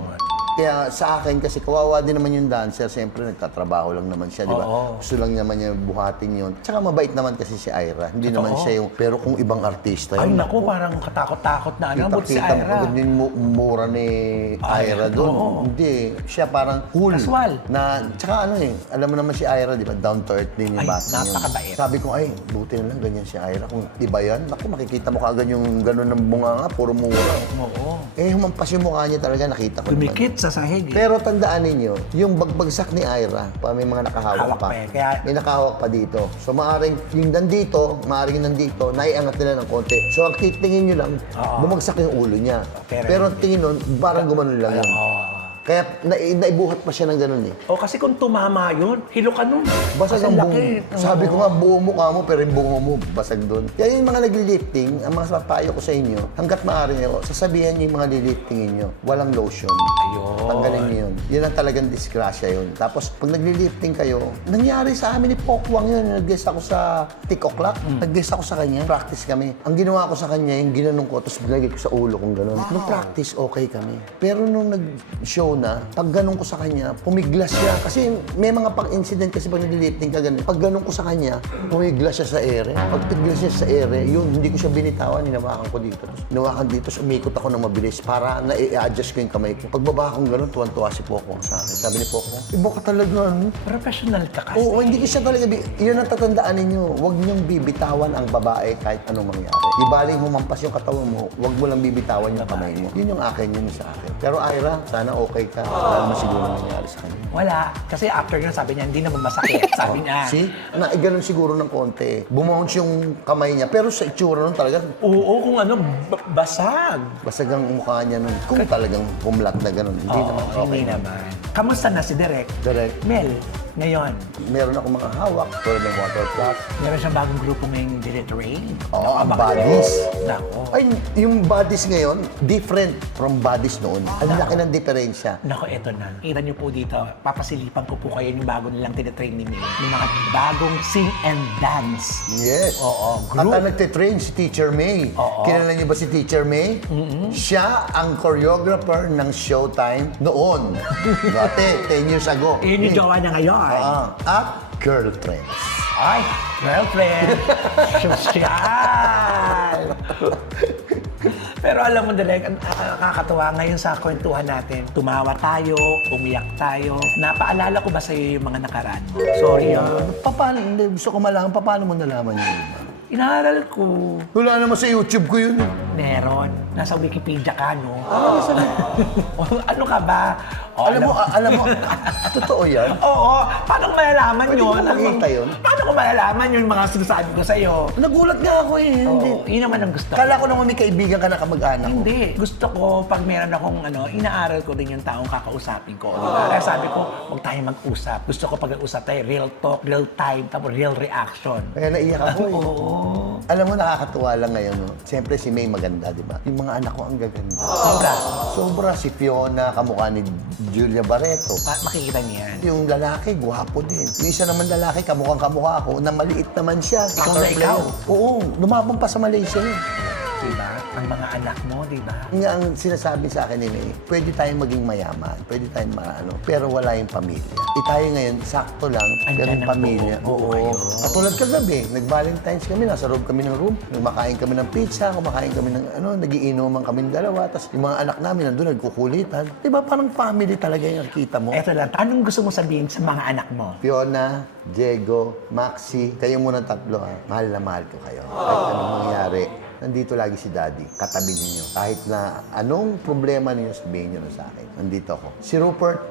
Kaya sa akin, kasi kawawa din naman yung dancer, siyempre nagtatrabaho lang naman siya, di ba? Oo. Gusto lang naman niya buhatin yun. Tsaka mabait naman kasi si Ira. Hindi naman siya yung, pero kung ibang artista Ay yun, naku, parang katakot-takot na ano. Buti si kita mo Ira. agad yung mura ni Ira doon. oo. Hindi. Siya parang cool. Casual. Na, tsaka ano eh, alam mo naman si Ira, di ba? Down to earth din yung Ay, bata yun. napakabait. Sabi ko, ay, buti na lang ganyan si Ira. Kung iba yan, naku, makikita mo kaagad yung gano'n ng bunga nga, puro mura. Oo. Eh, humampas yung mukha niya talaga, nakita ko Dumikit sa sahig. Pero tandaan ninyo, yung bagbagsak ni Ira, pa may mga nakahawak Hawak pa. pa eh, kaya- May nakahawak pa dito. So maaring yung maaring nandito, naiangat nila ng konti. So ang titingin nyo lang, bumagsak yung ulo niya. Pero ang tingin nun, parang gumanon lang yun. Kaya naibuhat pa siya ng ganun eh. O kasi kung tumama yun, hilo ka nun. Basag Kasi ang laki. buong. Sabi ko nga, buo mukha mo, pero yung bungo mo, basag doon. Kaya yung mga nagli-lifting, ang mga papayo ko sa inyo, hanggat maaari nyo, sasabihan nyo yung mga liliftingin nyo, walang lotion. Ayun. Tanggalin nyo yun. Yun ang talagang disgrasya yun. Tapos, pag nagli-lifting kayo, nangyari sa amin ni Pokwang yun. Nag-guest ako sa Tick O'Clock. Nag-guest ako sa kanya. Practice kami. Ang ginawa ko sa kanya, yung ginanong ko, tapos binagay ko sa ulo kong gano'n. Nung practice, okay kami. Pero nung nag-show na, pag ganun ko sa kanya, pumiglas siya. Kasi may mga pang-incident kasi pag nag-lifting ka ganun. Pag ganun ko sa kanya, pumiglas siya sa ere. Pag piglas siya sa ere, yun, hindi ko siya binitawan, hinawakan ko dito. Tapos hinawakan dito, so umikot ako ng mabilis para na-i-adjust ko yung kamay ko. Pagbaba kong ganun, tuwan-tuwa si Pokwang sa akin. Sabi ni Pokwang, iba ka talaga, ano? Professional ka kasi. Oo, hindi ko siya talaga, yun ang tatandaan ninyo. Huwag niyong bibitawan ang babae kahit anong mangyari. Di baling humampas yung katawan mo, huwag mo lang bibitawan yung kamay mo. Yun yung akin, yun yung sa akin. Pero Ira, sana okay ka. Wala naman siguro nangyari sa kanya. Wala. Kasi after yun, sabi niya, hindi naman masakit. Sabi niya. See? Ganun siguro ng konti. Bumounce yung kamay niya. Pero sa itsura nun talaga, Oo, kung ano, basag. basag ang mukha niya nun. Kung talagang pumlat na ganun. Hindi Oo, naman. Okay. hindi naman. Kamusta na si Direk? Direct. Mel, ngayon, Meron ako mga hawak. Tulad ng water plus. meron siyang bagong grupo ngayong Direct Rain. Oo, ang bodies. Nako. Ay, yung bodies ngayon, different from bodies noon. Ang laki ng diferensya. Nako, eto na. Kita niyo po dito, papasilipan ko po kayo yung bago nilang tinatrain ni Mel. Yung mga bagong sing and dance. Yes. Oo, At group. ang nagtitrain si Teacher May. Oo. Kilala niyo ba si Teacher May? Siya ang choreographer ng Showtime noon. Dati, 10 years ago. Yun yung jowa niya ngayon. At Girlfriends. Ay, girlfriend. Sosyal. Pero alam mo, Direk, ang nakakatawa ngayon sa kwentuhan natin. Tumawa tayo, umiyak tayo. Napaalala ko ba sa'yo yung mga nakaraan mo? Sorry, Paano, gusto ko malaman, paano mo nalaman yun? Inaaral ko. Wala naman sa YouTube ko yun. Meron. Nasa Wikipedia ka, no? Ano ka ba? O, Alam mo, totoo yan. Oo. Paano ko malalaman Pwede yun? ko makita yun? Paano ko malalaman yung mga sinasabi ko sa'yo? Nagulat nga ako eh. Hindi. Oo, yun naman ang gusto ko. Kala ko naman may kaibigan ka na kamag-anak ko. Hindi. Gusto ko, pag meron akong inaaral ko din yung taong kakausapin ko. Diba? Kaya sabi ko, huwag tayong mag-usap. Gusto ko pag-usap tayo, real talk, real time, tapos real reaction. Kaya naiyak ako eh. Oo. Alam mo, nakakatuwa lang ngayon. No? Siyempre si May maganda, di ba? Yung mga anak ko ang gaganda. Sobra. Sobra. Si Fiona, kamukha ni Julia Barreto. Makikita niyo yan. Yung lalaki, gwapo din. Yung isa naman lalaki, kamukhang kamukha ako, na maliit naman siya. Ikaw na ikaw. Oo, lumabang pa sa Malaysia yun. Diba? Ang mga anak mo, diba? Nga ang sinasabi sa akin ni May, pwede tayong maging mayaman, pwede tayong pero wala yung pamilya. Tayo ngayon, sakto lang, Andyan pero yung ang pamilya. buo kayo. Katulad kagabi, nag-Valentine's kami, nasa loob kami ng room, kumakain kami ng pizza, kumakain kami ng nagiinuman kami ng dalawa, tapos yung mga anak namin nandun, nagkukulitan. Diba, parang family talaga yung kita mo. Eto lang, anong gusto mo sabihin sa mga anak mo? Fiona, Diego, Maxi, kayo muna tatlo ha. Mahal na mahal ko kayo. Kahit anong mangyari, nandito lagi si Daddy. Katabi ninyo. Kahit na anong problema ninyo, sabihin nyo na sa akin. Nandito ako. Si Rupert,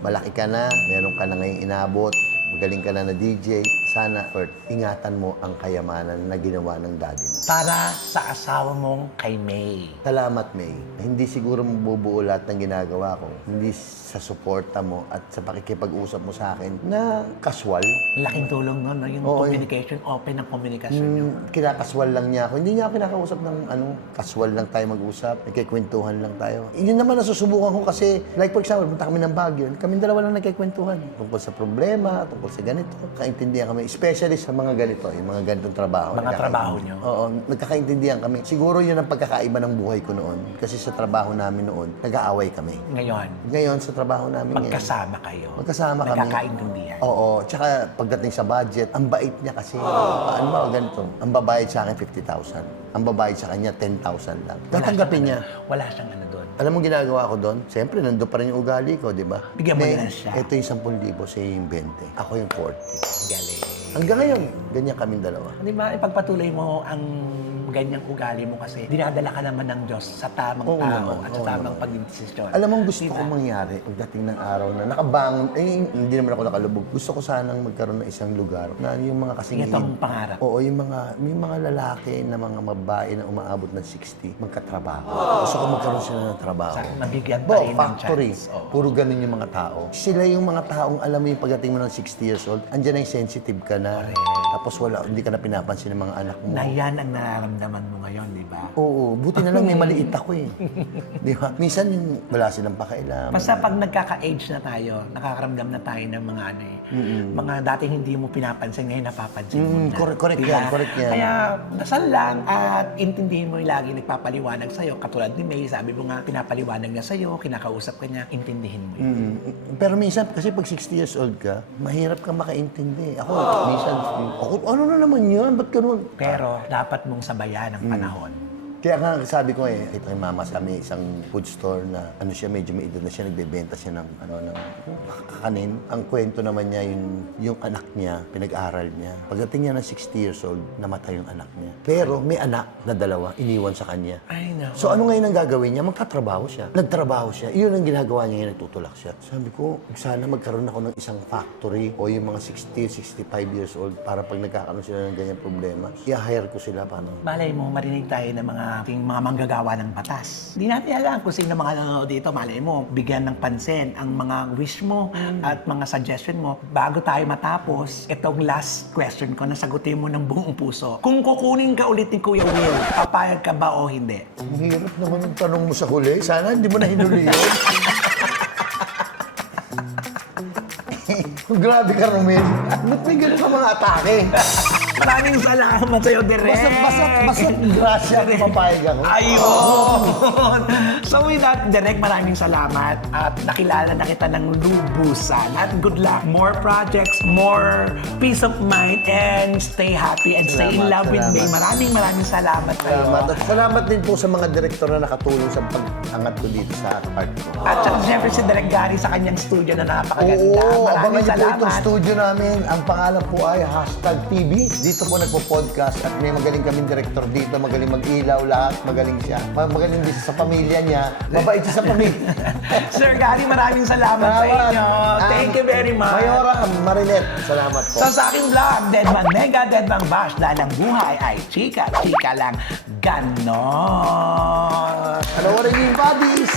malaki ka na, meron ka na ngayong inabot, magaling ka na DJ. Sana, Bert, ingatan mo ang kayamanan na ginawa ng daddy mo. Para sa asawa mong kay May. Salamat, May. Hindi siguro mabubuo lahat ng ginagawa ko. Hindi sa suporta mo at sa pakikipag-usap mo sa akin na casual. Laking tulong nun, no? Yung Oo, communication, open ang communication nyo. Kinakaswal lang niya ako. Hindi niya ako kinakausap ng casual lang tayo mag-usap. Nagkikwentuhan lang tayo. Yun naman nasusubukan ko kasi, like for example, punta kami ng Baguio. Kami dalawa lang nagkikwentuhan. Tungkol sa problema, tungkol sa ganito. Kaintindihan kami. Especially sa mga ganito, yung mga ganitong trabaho. Mga trabaho nyo. Oo, nagkakaintindihan kami. Siguro yun ang pagkakaiba ng buhay ko noon. Kasi sa trabaho namin noon, nag-aaway kami. Ngayon, sa trabaho namin Magkasama kayo. Magkasama kami. Nagkakaintindihan. Oo. Tsaka pagdating sa budget, ang bait niya kasi. Paano ba ganito? Ang babayad sa akin 50,000. Ang babayad sa kanya 10,000 lang. Tatanggapin niya. Wala siyang doon. Alam mo ginagawa ko doon? Siyempre, nandun pa rin yung ugali ko, di ba? Bigyan mo May, na siya. Ito yung 10,000, siya yung 20. Ako yung 40. Galing. Hanggang ngayon, ganyan kaming dalawa. Di ba, ipagpatuloy mo ang ganyang ugali mo kasi dinadala ka naman ng Diyos sa tamang Oo tao naman, at sa oo tamang naman. pagdidesisyon. Alam mo, gusto Diba? ko mangyari pagdating ng araw na nakabangon, hindi naman ako nakalubog. Gusto ko sanang magkaroon ng isang lugar na yung mga kasingin. Ito ang pangarap. Oo, may mga lalaki na mga babae na umaabot ng 60, magkatrabaho. Gusto ko magkaroon sila ng trabaho. Sa nabigyan pa rin ng Factory. chance. Oo. Puro ganun yung mga tao. Sila yung mga taong alam mo yung pagdating mo ng 60 years old, andyan na yung sensitive ka na. Tapos hindi ka na pinapansin ng mga anak mo. Na yan ang nararamdaman mo ngayon, di ba? Oo, buti na lang may maliit ako eh. Di ba? Minsan yung wala silang pakailan. Basta pag nagkaka-age na tayo, nakakaramdam na tayo ng mga ano eh. Mga dating hindi mo pinapansin, ngayon napapansin mo na. Correct Diba? yan, correct yan. Kaya dasal lang at intindihin mo yung lagi nagpapaliwanag sa'yo. Katulad ni May, sabi mo nga, pinapaliwanag niya sa'yo, kinakausap ka niya, intindihin mo yun. Pero minsan, kasi pag 60 years old ka, mahirap ka makaintindi. Ako, minsan, ano na naman yun? Ba't ganun? Pero dapat mong sabayan ang panahon. Kaya nga sabi ko ito yung mama sa amin, isang food store na medyo may edad na siya, nagbebenta siya ng kakanin. Ang kwento naman niya, yung anak niya, pinag-aral niya. Pagdating niya ng 60 years old, namatay yung anak niya. Pero may anak na dalawa, iniwan sa kanya. Ay, no. So ano ngayon ang gagawin niya? Magtatrabaho siya. Nagtrabaho siya. Iyon ang ginagawa niya, nagtutulak siya. Sabi ko, sana magkaroon ako ng isang factory o yung mga 60, 65 years old para pag nagkakaroon sila ng ganyan problema, i-hire ko sila paano. Malay mo, marinig tayo ng mga manggagawa ng batas. Hindi natin alam kung sino mga nanonood dito. Malay mo, bigyan ng pansin ang mga wish mo at mga suggestion mo. Bago tayo matapos, itong last question ko, nasagutin mo ng buong puso. Kung kukunin ka ulit ni Kuya Will, papayag ka ba o hindi? Ang hirap naman yung tanong mo sa huli. Sana hindi mo na hinuli yun. Grabe ka, Romel. Ba't may ganun ka mga atake? Maraming salamat sa'yo, Direk. Basta grasya kung papayag ako. Ayun! So with that, Direk, maraming salamat at nakilala na kita ng lubusan. At good luck. More projects, more peace of mind, and stay happy and stay in love with me. Maraming salamat sa'yo. Salamat. At salamat din po sa mga direktor na nakatulong sa pag-angat ko dito sa part ko. At saka siyempre si Direk Gary sa kanyang studio na napakaganda. Oo, abangan Maraming niyo po itong salamat. studio namin. Ang pangalan po ay #TV. Dito po nagpo-podcast at may magaling kaming director dito. Magaling mag-ilaw lahat. Magaling siya. Magaling din siya sa pamilya niya. Mabait siya sa pamilya. Sir Gary, maraming salamat sa inyo. Thank you very much. Mayora Marinet, salamat po. Sa aking vlog, Deadman Mega, Deadman Bash, dahil ang buhay ay chika lang. Ganon. Panoorin niyo yung buddies.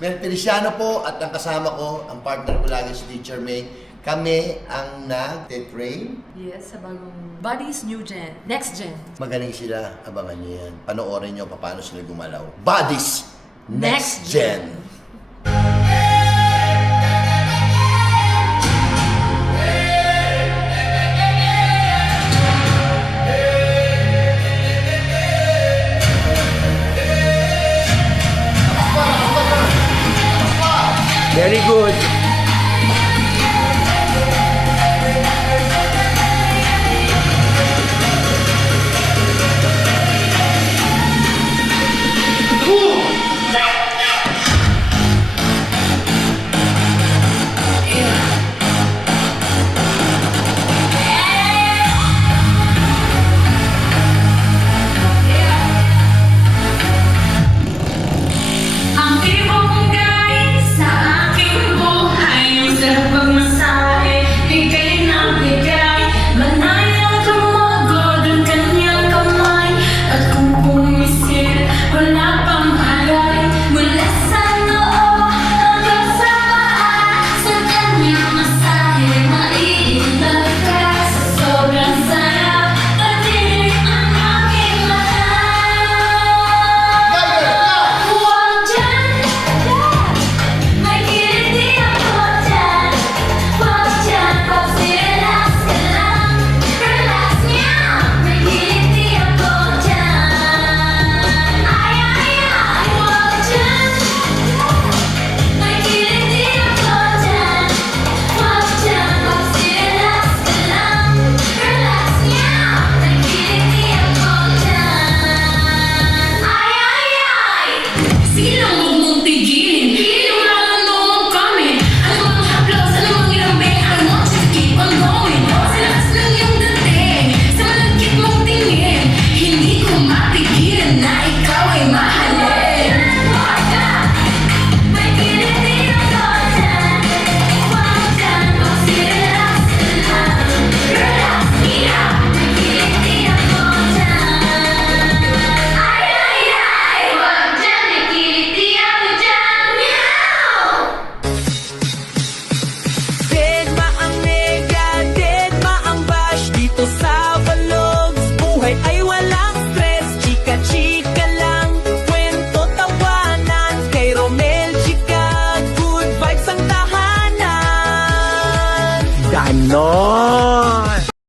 Mel Feliciano po at ang kasama ko, ang partner ko lagi si Teacher May. Kami ang nag-train. Yes, sa bagong Buddies New Gen. Next Gen. Magaling sila, abangan niyo yan. Panoorin niyo paano sila gumalaw. Buddies Next Next Gen. Very good. Ang ibo kong galing sa aking buhay. Masarap pagmasahe, bigay ng bigay. Manayang tumagod ang kanyang kamay. At kung pumisil, wala pang alay. Mula sa noo hanggang sa paa. Sa kanyang masahe, maiilag ka. Sa sobrang sarap, patinig ang aking lahat. Huwag dyan, may kiliti ako dyan. Huwag dyan, pag-relax ka lang. Relax niya, may kiliti ako dyan. Ay, huwag dyan, may kiliti ako dyan. Huwag dyan, pag-relax ka lang. Relax niya, may kiliti ako dyan. Ay, sige lang